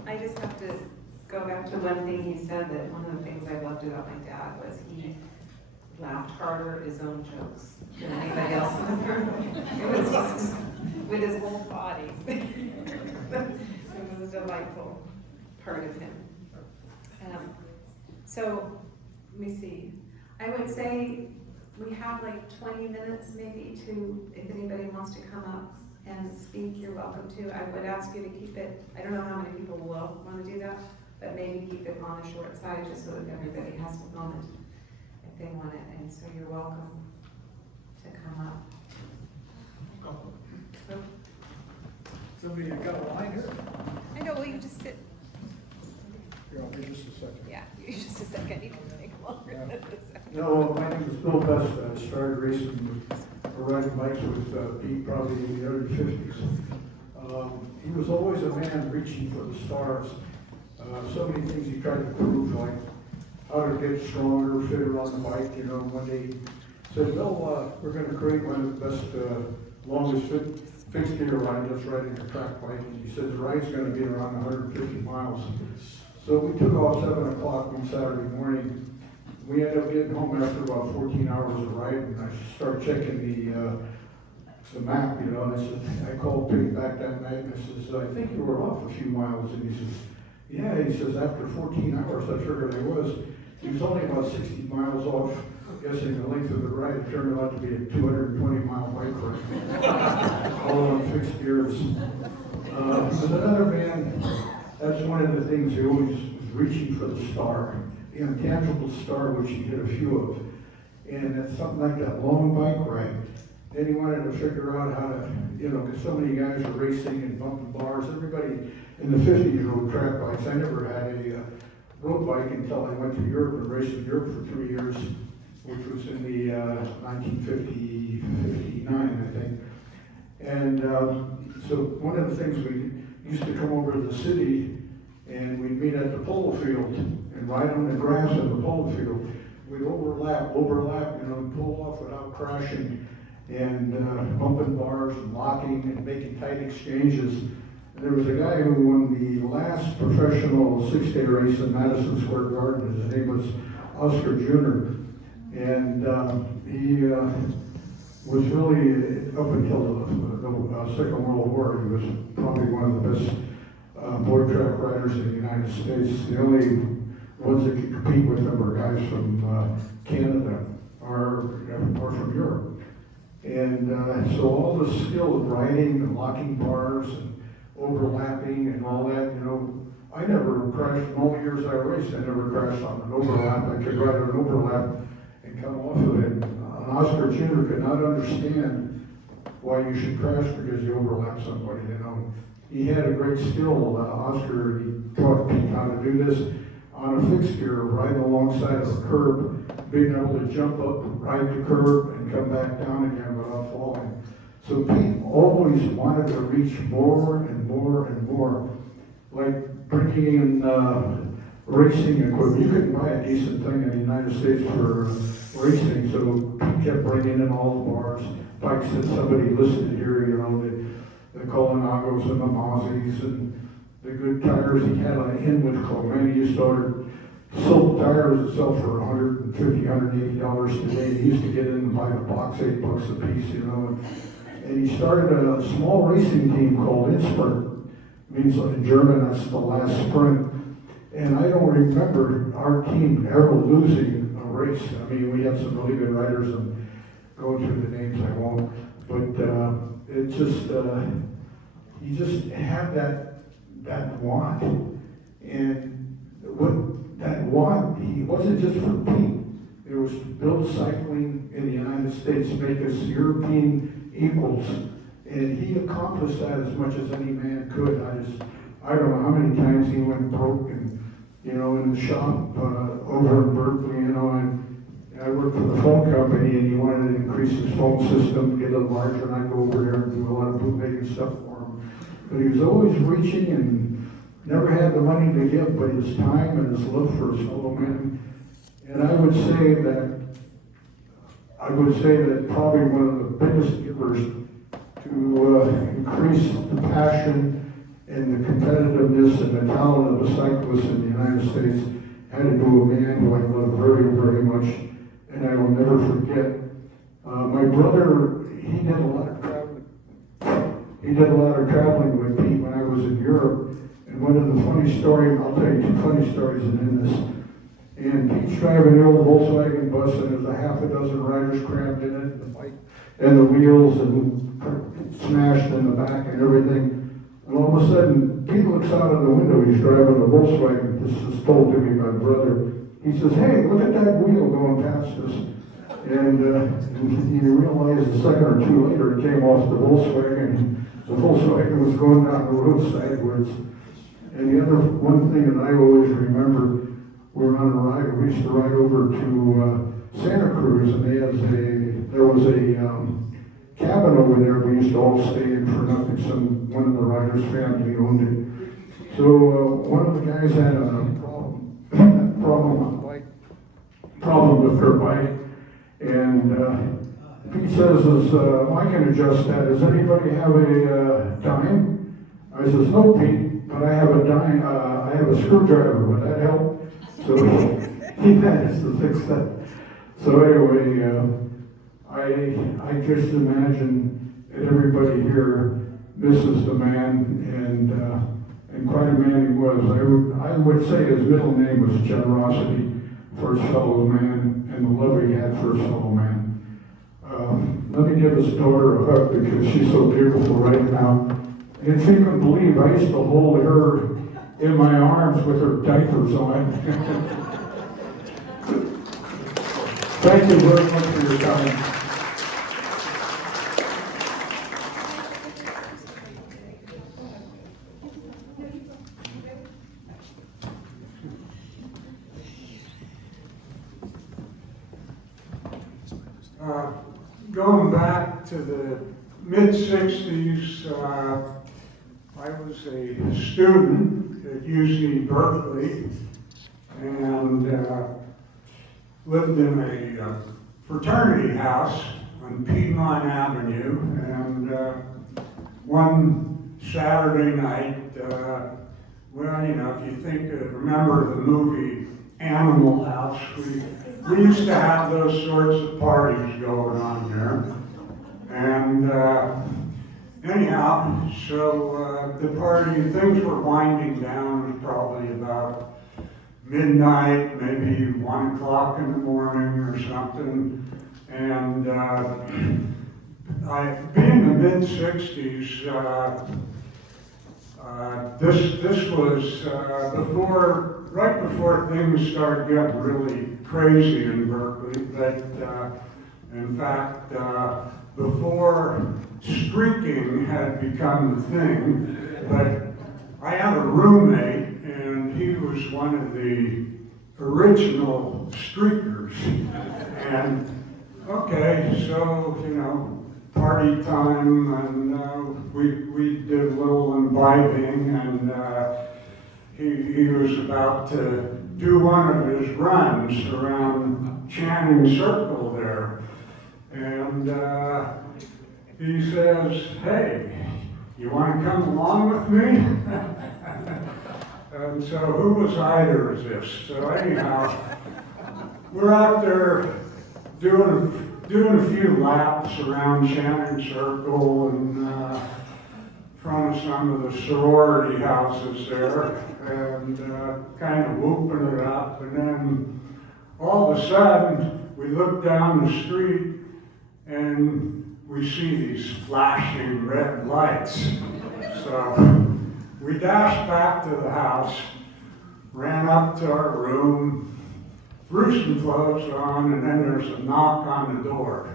I just have to go back to one thing he said, that one of the things I loved about my dad was he laughed harder at his own jokes than anybody else in the room. It was just with his whole body. It was a delightful part of him. So, let me see. I would say we have like 20 minutes maybe to, if anybody wants to come up and speak, you're welcome to. I would ask you to keep it, I don't know how many people will want to do that, but maybe keep it on the short side just so that everybody has a moment if they want it. And so you're welcome to come up. Somebody got a line here? I know, well, you just sit, Here, I'll give just a second. yeah, you just a second, you can take No, my name is Bill Best. I started racing or riding bikes with Pete probably in the early 50s. He was always a man reaching for the stars. So many things he tried to prove, like how to get stronger, fitter on the bike. You know, one day he said, "Bill, we're going to create one of the best, longest fixed gear ride that's riding a track bike." And he said the ride's going to be around 150 miles. So we took off 7 o'clock one Saturday morning. We ended up getting home after about 14 hours of ride, and I started checking the map, you know, and I called Pete back that night, and I says, "I think you were off a few miles." And he says, "Yeah," he says, "after 14 hours, I figured I was." He was only about 60 miles off, guessing the length of the ride. It turned out to be a 220-mile bike ride, all on fixed gears. There's another man, that's one of the things he always was reaching for the star, the intangible star, which he hit a few of. And it's something like that long bike ride. Then he wanted to figure out how to, you know, because so many guys are racing and bumping bars. Everybody in the 50s rode track bikes. I never had a road bike until I went to Europe and raced in Europe for 3 years, which was in the 1959, I think. And so one of the things, we used to come over to the city and we'd meet at the polo field and ride on the grass of the polo field. We'd overlap, you know, and pull off without crashing and bumping bars and locking and making tight exchanges. And there was a guy who won the last professional 6-day race in Madison Square Garden. His name was Oscar Jr. And he was really, up until the Second World War, he was probably one of the best board track riders in the United States. The only ones that could compete with him were guys from Canada or from Europe. And so all the skill of riding and locking bars and overlapping and all that, you know, I never crashed in all the years I raced. I never crashed on an overlap. I could ride an overlap and come off of it. Oscar Jr. could not understand why you should crash because you overlap somebody, you know. He had a great skill, Oscar. He taught Pete how to do this on a fixed gear, right alongside of a curb, being able to jump up, ride the curb, and come back down again without falling. So Pete always wanted to reach more and more and more, like bringing in racing equipment. You couldn't buy a decent thing in the United States for racing, so Pete kept bringing in all the bars, bikes that somebody listed here, you know, the Colanagos and the Mazzies and the good tires. He had an in with Coleman. He used to order sold tires itself for $150, $180 today. He used to get in and buy the box, $8 a piece, you know. And he started a small racing team called Innsbruck. Means in German, that's the last sprint. And I don't remember our team ever losing a race. I mean, we had some really good riders, and going through the names I won't. But it just, he just had that want. And what that want, he wasn't just for Pete. It was to build cycling in the United States, make us European equals. And he accomplished that as much as any man could. I don't know how many times he went broke and, you know, in the shop over in Berkeley, you know, and I worked for the phone company and he wanted to increase his phone system, get a little larger, and I'd go over there and do a lot of bootlegging stuff for him. But he was always reaching and never had the money to give, but his time and his love for his fellow men. And I would say that probably one of the biggest givers to increase the passion and the competitiveness and the talent of the cyclists in the United States had to do with a man who I love very, very much, and I will never forget. My brother, he did a lot of traveling. He did a lot of traveling with Pete when I was in Europe, and one of the funny stories, I'll tell you two funny stories in this. And Pete's driving an old Volkswagen bus, and there's a half a dozen riders crammed in it, and the bike, and the wheels, and smashed in the back and everything. And all of a sudden, Pete looks out of the window. He's driving a Volkswagen. This is told to me by my brother. He says, "Hey, look at that wheel going past us." And he realized a second or two later, it came off the Volkswagen. The Volkswagen was going down the road sideways. And the other one thing that I always remember, we were on a ride, we used to ride over to Santa Cruz, and there was a cabin over there we used to all stay in for nothing. One of the riders' family owned it. So one of the guys had a problem with her bike, and Pete says, I can adjust that. Does anybody have a dime? I says, no, Pete, but I have a dime. I have a screwdriver. Would that help? So he managed to fix that. So anyway, I just imagine that everybody here misses the man, and quite a man he was. I would say his middle name was generosity for his fellow man, and the love he had for his fellow man. Let me give his daughter a hug because she's so beautiful right now. And if you can believe, I used to hold her in my arms with her diapers on. Thank you very much for your time. Going back to the mid-60s, I was a student at UC Berkeley and lived in a fraternity house on Piedmont Avenue. And one Saturday night, well, you know, if you remember the movie Animal House, we used to have those sorts of parties going on there. And anyhow, so the party, things were winding down. It was probably about midnight, maybe 1 o'clock in the morning or something. And being the mid-60s, this was right before things started getting really crazy in Berkeley, but in fact, before streaking had become the thing, but I had a roommate, and he was one of the original streakers. And okay, so, you know, party time, and we did a little imbibing, and he was about to do one of his runs around Channing Circle there. And he says, hey, you want to come along with me? And so who was I to resist? So anyhow, we're out there doing a few laps around Channing Circle and in front of some of the sorority houses there, and kind of whooping it up. And then all of a sudden, we look down the street and we see these flashing red lights. So we dashed back to the house, ran up to our room, threw some clothes on, and then there's a knock on the door.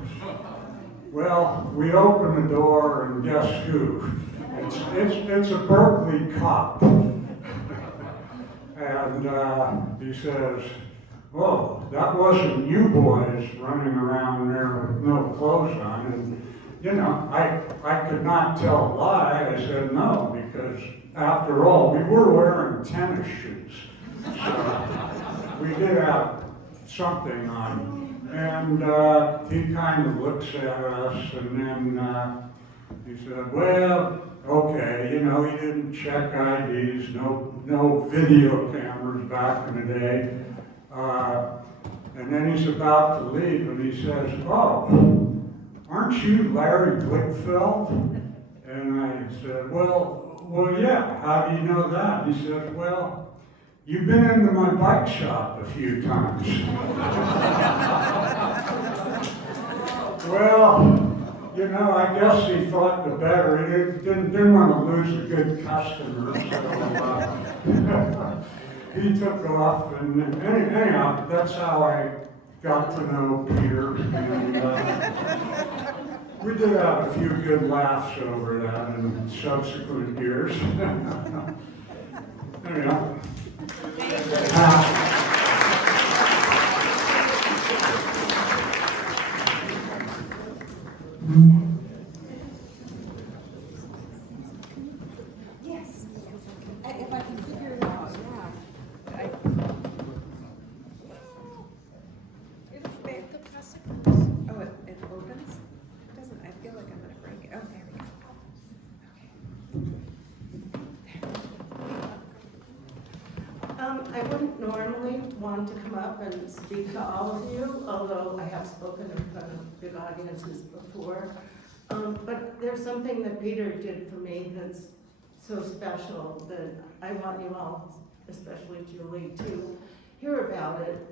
Well, we open the door, and guess who? It's a Berkeley cop. And he says, "Whoa, that wasn't you boys running around there with no clothes on." And, you know, I could not tell a lie. I said no, because after all, we were wearing tennis shoes. So we did have something on. And he kind of looks at us, and then he said, well, okay, you know, he didn't check IDs, no video cameras back in the day. And then he's about to leave, and he says, oh, aren't you Larry Glickfeld? And I said, well, yeah, how do you know that? He said, well, you've been into my bike shop a few times. Well, you know, I guess he thought the better. He didn't want to lose a good customer, so he took off. And anyhow, that's how I got to know Peter. And we did have a few good laughs over that in subsequent years. Anyhow. I wouldn't normally want to come up and speak to all of you, although I have spoken in front of big audiences before. But there's something that Peter did for me that's so special that I want you all, especially Julie, to hear about it.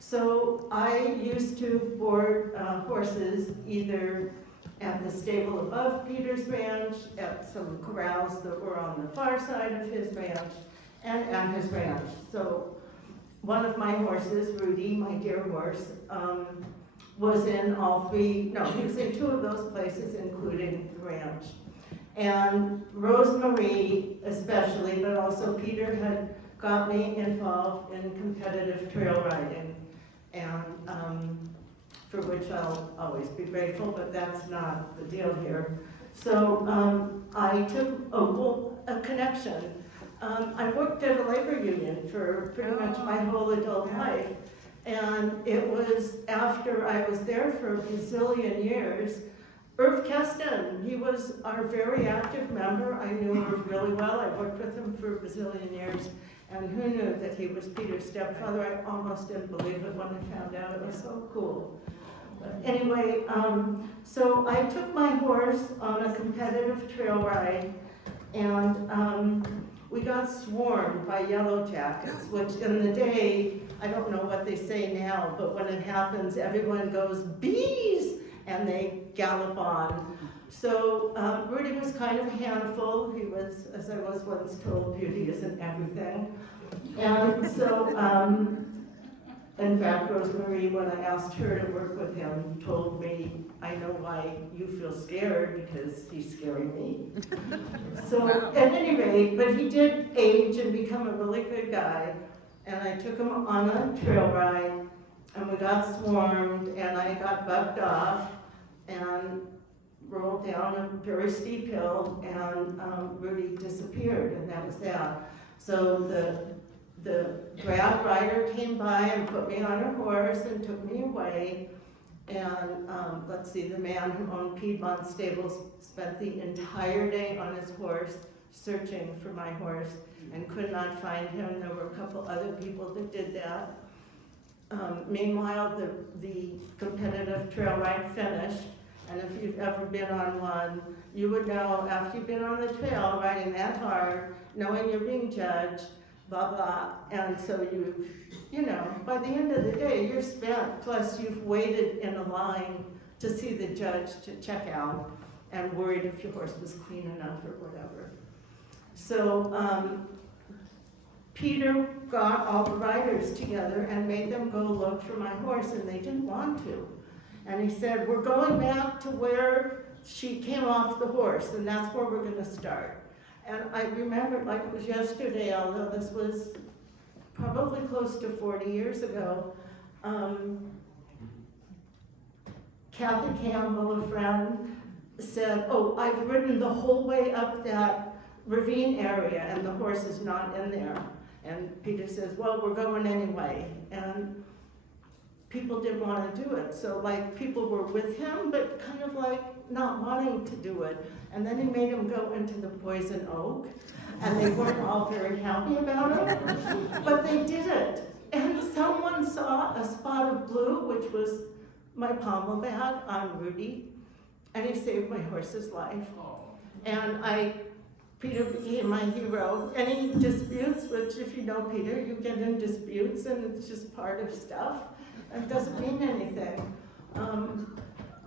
So I used to board horses either at the stable above Peter's ranch, at some corrals that were on the far side of his ranch, and at his ranch. So one of my horses, Rudy, my dear horse, was in all three, no, he was in two of those places, including the ranch. And Rosemary especially, but also Peter had got me involved in competitive trail riding, and for which I'll always be grateful, but that's not the deal here. So I took a connection. I worked at a labor union for pretty much my whole adult life, and it was after I was there for a bazillion years. Irv Keston, he was our very active member. I knew Irv really well. I worked with him for a bazillion years. And who knew that he was Peter's stepfather? I almost didn't believe it when I found out. It was so cool. But anyway, so I took my horse on a competitive trail ride, and we got swarmed by yellow jackets, which in the day, I don't know what they say now, but when it happens, everyone goes, bees, and they gallop on. So Rudy was kind of a handful. He was, as I was once told, beauty isn't everything. And so, in fact, Rosemary, when I asked her to work with him, told me, I know why you feel scared, because he's scaring me. So at any rate, but he did age and become a really good guy. And I took him on a trail ride, and we got swarmed, and I got bucked off, and rolled down a very steep hill, and Rudy disappeared, and that was that. So the drag rider came by and put me on her horse and took me away. And let's see, the man who owned Piedmont Stables spent the entire day on his horse searching for my horse and could not find him. There were a couple other people that did that. Meanwhile, the competitive trail ride finished. And if you've ever been on one, you would know after you've been on the trail riding that hard, knowing you're being judged, blah, blah. And so you know, by the end of the day, you're spent, plus you've waited in a line to see the judge to check out and worried if your horse was clean enough or whatever. So Peter got all the riders together and made them go look for my horse, and they didn't want to. And he said, we're going back to where she came off the horse, and that's where we're gonna start. And I remember it like it was yesterday, although this was probably close to 40 years ago. Kathy Campbell, a friend, said, oh, I've ridden the whole way up that ravine area, and the horse is not in there. And Peter says, well, we're going anyway. And people didn't want to do it. So like people were with him, but kind of like not wanting to do it. And then he made them go into the poison oak, and they weren't all very happy about it, but they did it. And someone saw a spot of blue, which was my pommel bag on Rudy, and he saved my horse's life. And Peter became my hero. Any disputes, which if you know Peter, you get in disputes, and it's just part of stuff. It doesn't mean anything.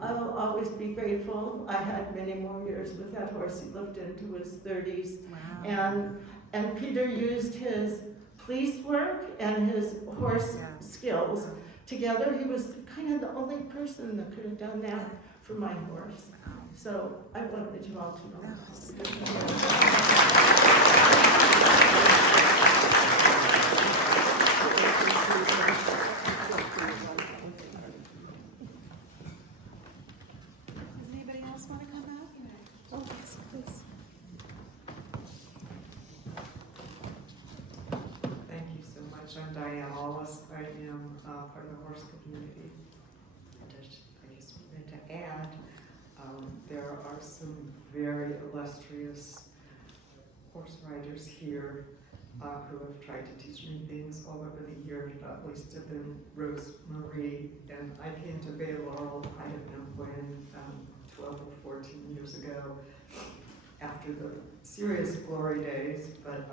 I'll always be grateful. I had many more years with that horse. He lived into his 30s. Wow. And Peter used his police work and his horse skills together. He was kind of the only person that could have done that for my horse. So I wanted you all to know. Does anybody else want to come up? Oh, yes, please. Thank you so much. I'm Diane Wallace. I am part of the horse community. I just wanted to add, there are some very illustrious horse riders here who have tried to teach me things all over the years, not least of them Rose Marie. And I came to Bay Laurel, I don't know when, 12 or 14 years ago, after the serious glory days, but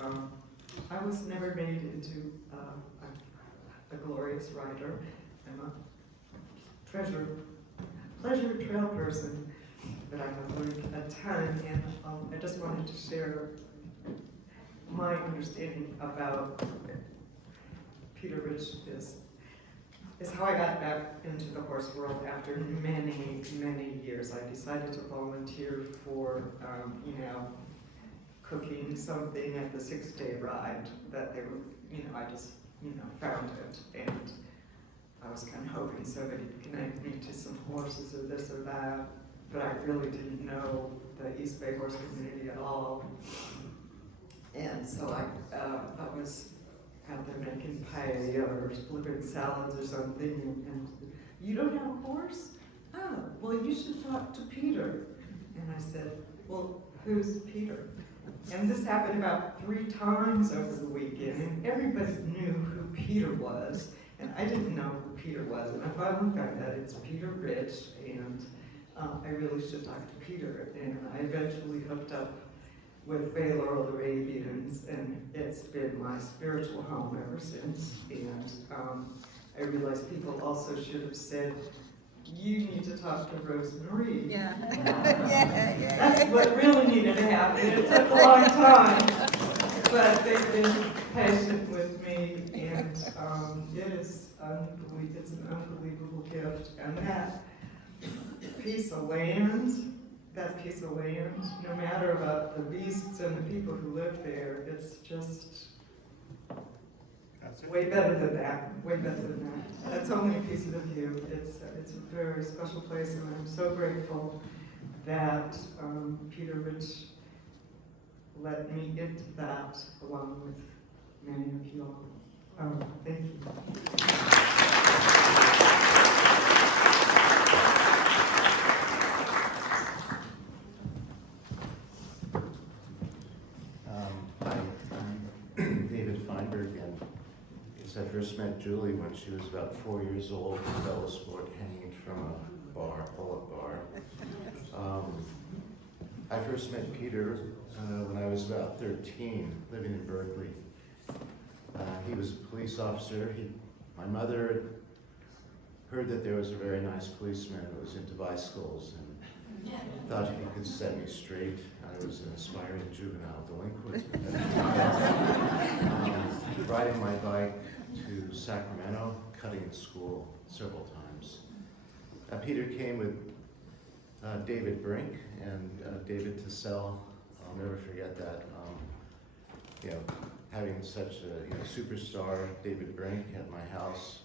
I was never made into a glorious writer. I'm a pleasure trail person, but I have learned a ton, and I just wanted to share my understanding about Peter Rich is how I got back into the horse world after many, many years. I decided to volunteer for, cooking something at the 6-day ride that they were, I just, found it. And I was kind of hoping somebody would connect me to some horses or this or that, but I really didn't know the East Bay horse community at all. And so I was out there making paella or flipping salads or something, and you don't have a horse? Oh, well, you should talk to Peter. And I said, well, who's Peter? And this happened about 3 times over the weekend, and everybody knew who Peter was, and I didn't know who Peter was, and I finally found out it's Peter Rich, and I really should talk to Peter, and I eventually hooked up with Bay Laurel Arabians, and it's been my spiritual home ever since. And I realized people also should have said, you need to talk to Rose Marie. Yeah. That's what really needed to happen. It took a long time, but they've been patient with me, and it's an unbelievable gift. And that piece of land, no matter about the beasts and the people who live there, it's just way better than that, way better than that. That's only a piece of the view. It's a very special place, and I'm so grateful that Peter Rich let me into that along with many of you all. Thank you. I first met Julie when she was about 4 years old in Velosport, hanging from a bar, pull-up bar. I first met Peter when I was about 13, living in Berkeley. He was a police officer. My mother heard that there was a very nice policeman who was into bicycles and thought he could set me straight. I was an aspiring juvenile delinquent. Riding my bike to Sacramento, cutting school several times. Peter came with David Brink and David Tassell. I'll never forget that. Having such a superstar, David Brink, at my house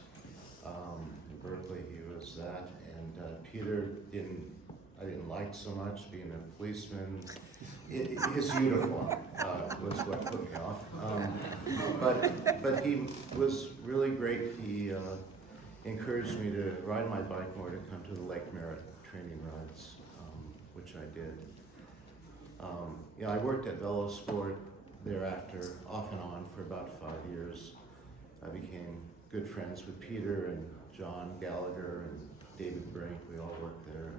in Berkeley, he was that. And Peter I didn't like so much being a policeman. His uniform was what put me off. But he was really great. He encouraged me to ride my bike more, to come to the Lake Merritt training rides, which I did. I worked at Velosport thereafter, off and on, for about 5 years. I became good friends with Peter and John Gallagher and David Brink. We all worked there.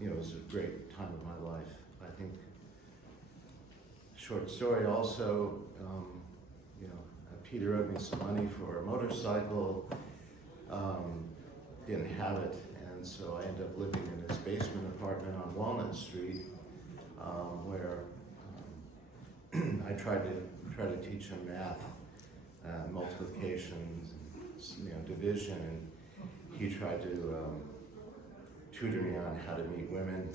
It was a great time of my life. I think, short story also, Peter owed me some money for a motorcycle, didn't have it, and so I ended up living in his basement apartment on Walnut Street, where I tried to teach him math, multiplication, division, and he tried to tutor me on how to meet women.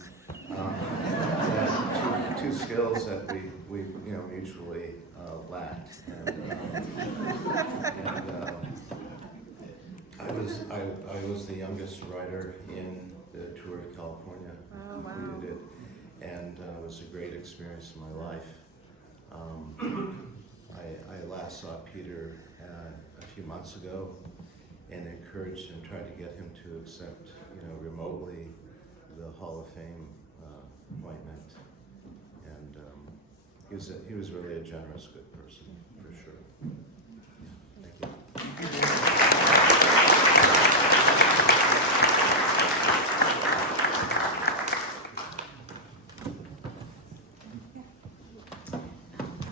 Two skills that we mutually lacked. I was the youngest writer in the tour of California. Oh, wow. Completed it, and it was a great experience in my life. I last saw Peter a few months ago, and encouraged and tried to get him to accept, remotely, the Hall of Fame appointment. And he was really a generous, good person, for sure. Thank you.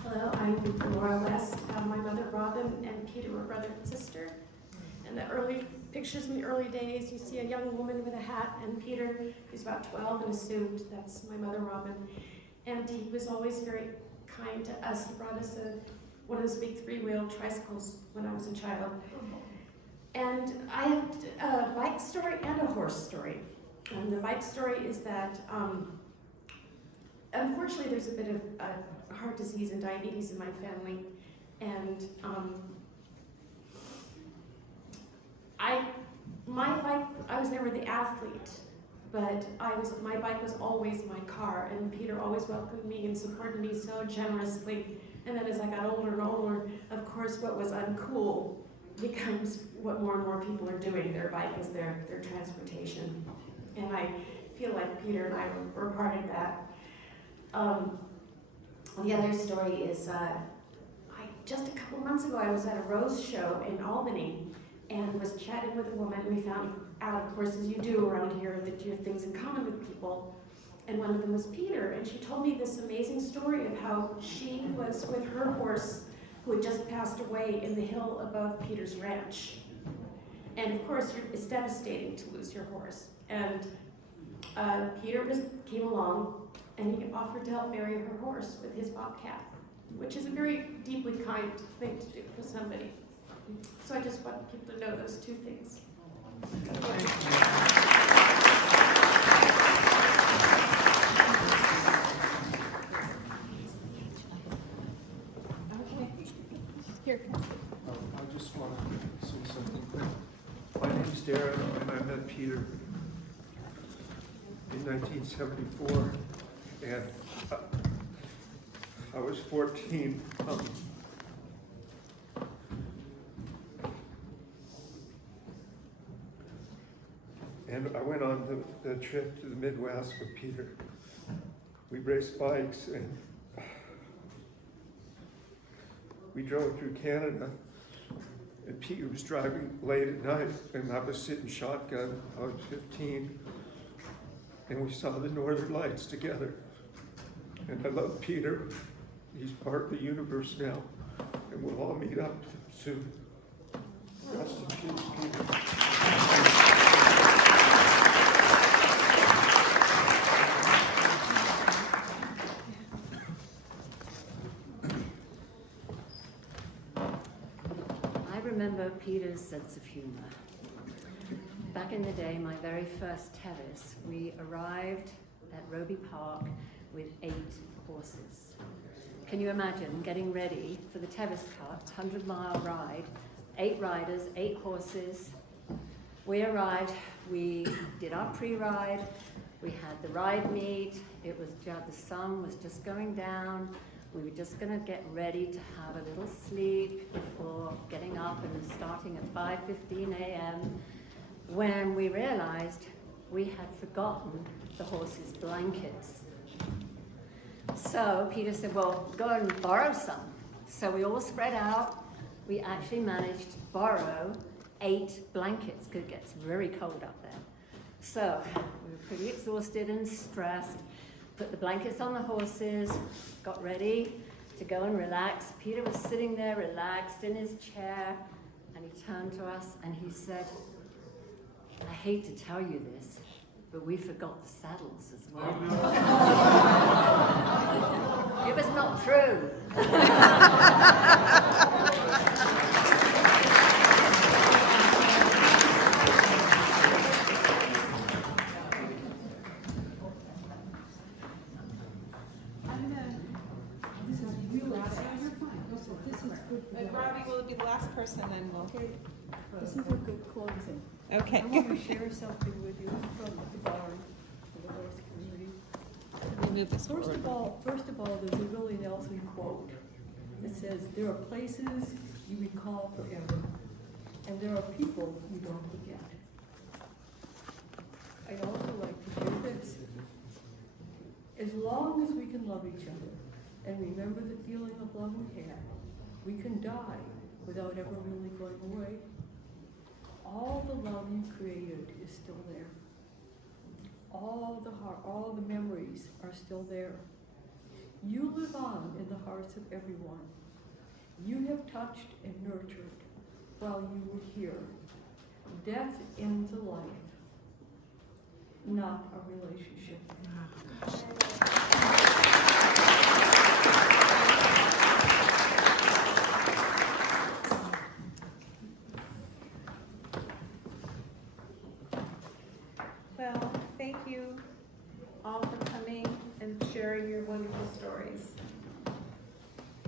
Hello, I'm Laura West. My mother Robin and Peter were brother and sister. And the early pictures in the early days, you see a young woman with a hat, and Peter, who's about 12 in a suit. That's my mother Robin. And he was always very kind to us. He brought us one of those big 3-wheel tricycles when I was a child. And I have a bike story and a horse story. And the bike story is that, unfortunately, there's a bit of heart disease and diabetes in my family. And my bike, I was never the athlete, but my bike was always my car, and Peter always welcomed me and supported me so generously. And then as I got older and older, of course, what was uncool becomes what more and more people are doing. Their bike is their transportation. And I feel like Peter and I were part of that. The other story is, just a couple months ago, I was at a rose show in Albany and was chatting with a woman. We found out, of course, as you do around here, that you have things in common with people. And one of them was Peter, and she told me this amazing story of how she was with her horse who had just passed away in the hill above Peter's ranch. And of course, it's devastating to lose your horse. And Peter came along and he offered to help bury her horse with his bobcat, which is a very deeply kind thing to do for somebody. So I just want people to know those two things. Okay. Here. I just want to say something quick. My name's Darren, and I met Peter in 1974, and I was 14. And I went on the trip to the Midwest with Peter. We raced bikes, and we drove through Canada, and Peter was driving late at night, and I was sitting shotgun. I was 15, and we saw the Northern Lights together. And I love Peter. He's part of the universe now, and we'll all meet up soon. Rest in peace, Peter. I remember Peter's sense of humor. Back in the day, my very first Tevis, we arrived at Roby Park with 8 horses. Can you imagine getting ready for the Tevis Cup, 100-mile ride, 8 riders, 8 horses. We arrived, we did our pre-ride, we had the ride meet, the sun was just going down. We were just going to get ready to have a little sleep before getting up and starting at 5:15 a.m. when we realized we had forgotten the horses' blankets. So Peter said, well, go and borrow some. So we all spread out. We actually managed to borrow 8 blankets because it gets very cold up there. So we were pretty exhausted and stressed. Put the blankets on the horses, got ready to go and relax. Peter was sitting there relaxed in his chair, and he turned to us and he said, I hate to tell you this, but we forgot the saddles as well. It was not true. Robbie will be the last person, then we'll. Okay, this is a good closing. Okay. I want to share something with you from the barn for the horse community. Let me move this First forward. of all, there's a Willie Nelson quote that says, there are places you recall forever, and there are people you don't forget. I'd also like to share this. As long as we can love each other, and remember the feeling of love we had. We can die without ever really going away. All the love you created is still there. All the heart, all the memories are still there. You live on in the hearts of everyone. You have touched and nurtured while you were here. Death ends a life, not a relationship. Well, thank you all for coming and sharing your wonderful stories.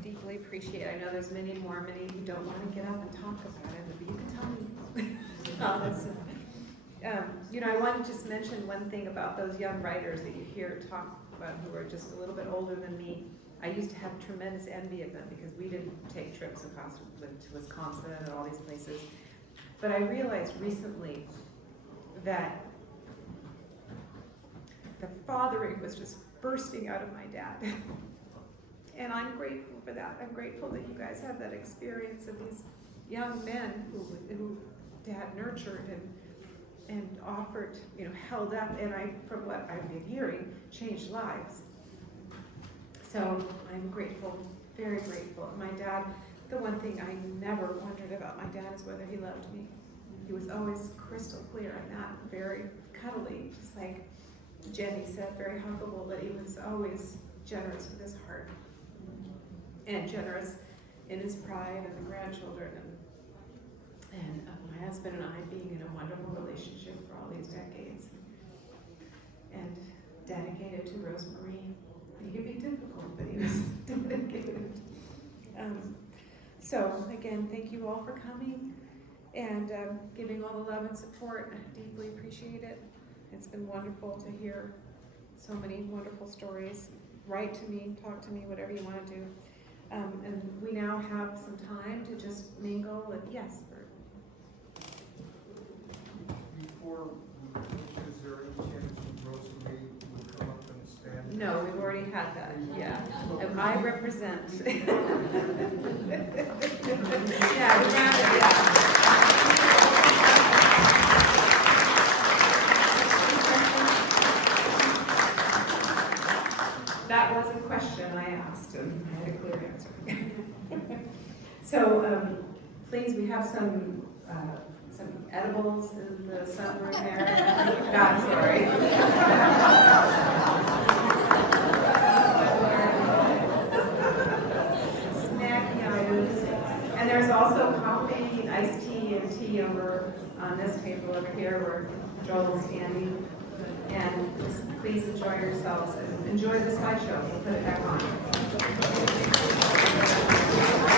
Deeply appreciate it. I know there's many more, many who don't want to get up and talk about it, but you can tell me. You know, I want to just mention one thing about those young writers that you hear talk about who are just a little bit older than me. I used to have tremendous envy of them because we didn't take trips across to Wisconsin and all these places. But I realized recently that the fathering was just bursting out of my dad. And I'm grateful for that. I'm grateful that you guys have that experience of these young men who Dad nurtured and offered, you know, held up, and from what I've been hearing, changed lives. So I'm grateful, very grateful. My dad, the one thing I never wondered about my dad is whether he loved me. He was always crystal clear on that, very cuddly, just like Jenny said, very huggable, but he was always generous with his heart and generous in his pride and the grandchildren and my husband and I being in a wonderful relationship for all these decades and dedicated to Rosemary. He could be difficult, but he was dedicated. So again, thank you all for coming and giving all the love and support. I deeply appreciate it. It's been wonderful to hear so many wonderful stories. Write to me, talk to me, whatever you want to do. And we now have some time to just mingle and yes, Bert. Before, is there any chance Rosemary would come up and stand? No, we've already had that, yeah. And I represent. Yeah, we ran it, yeah. That was a question I asked, and I had a clear answer. So, please, we have some edibles in the sunroom there. God, sorry. Snacky items. And there's also coffee, iced tea, and tea over on this table over here where Joel is standing. And just please enjoy yourselves and enjoy the slideshow. We'll put it back on.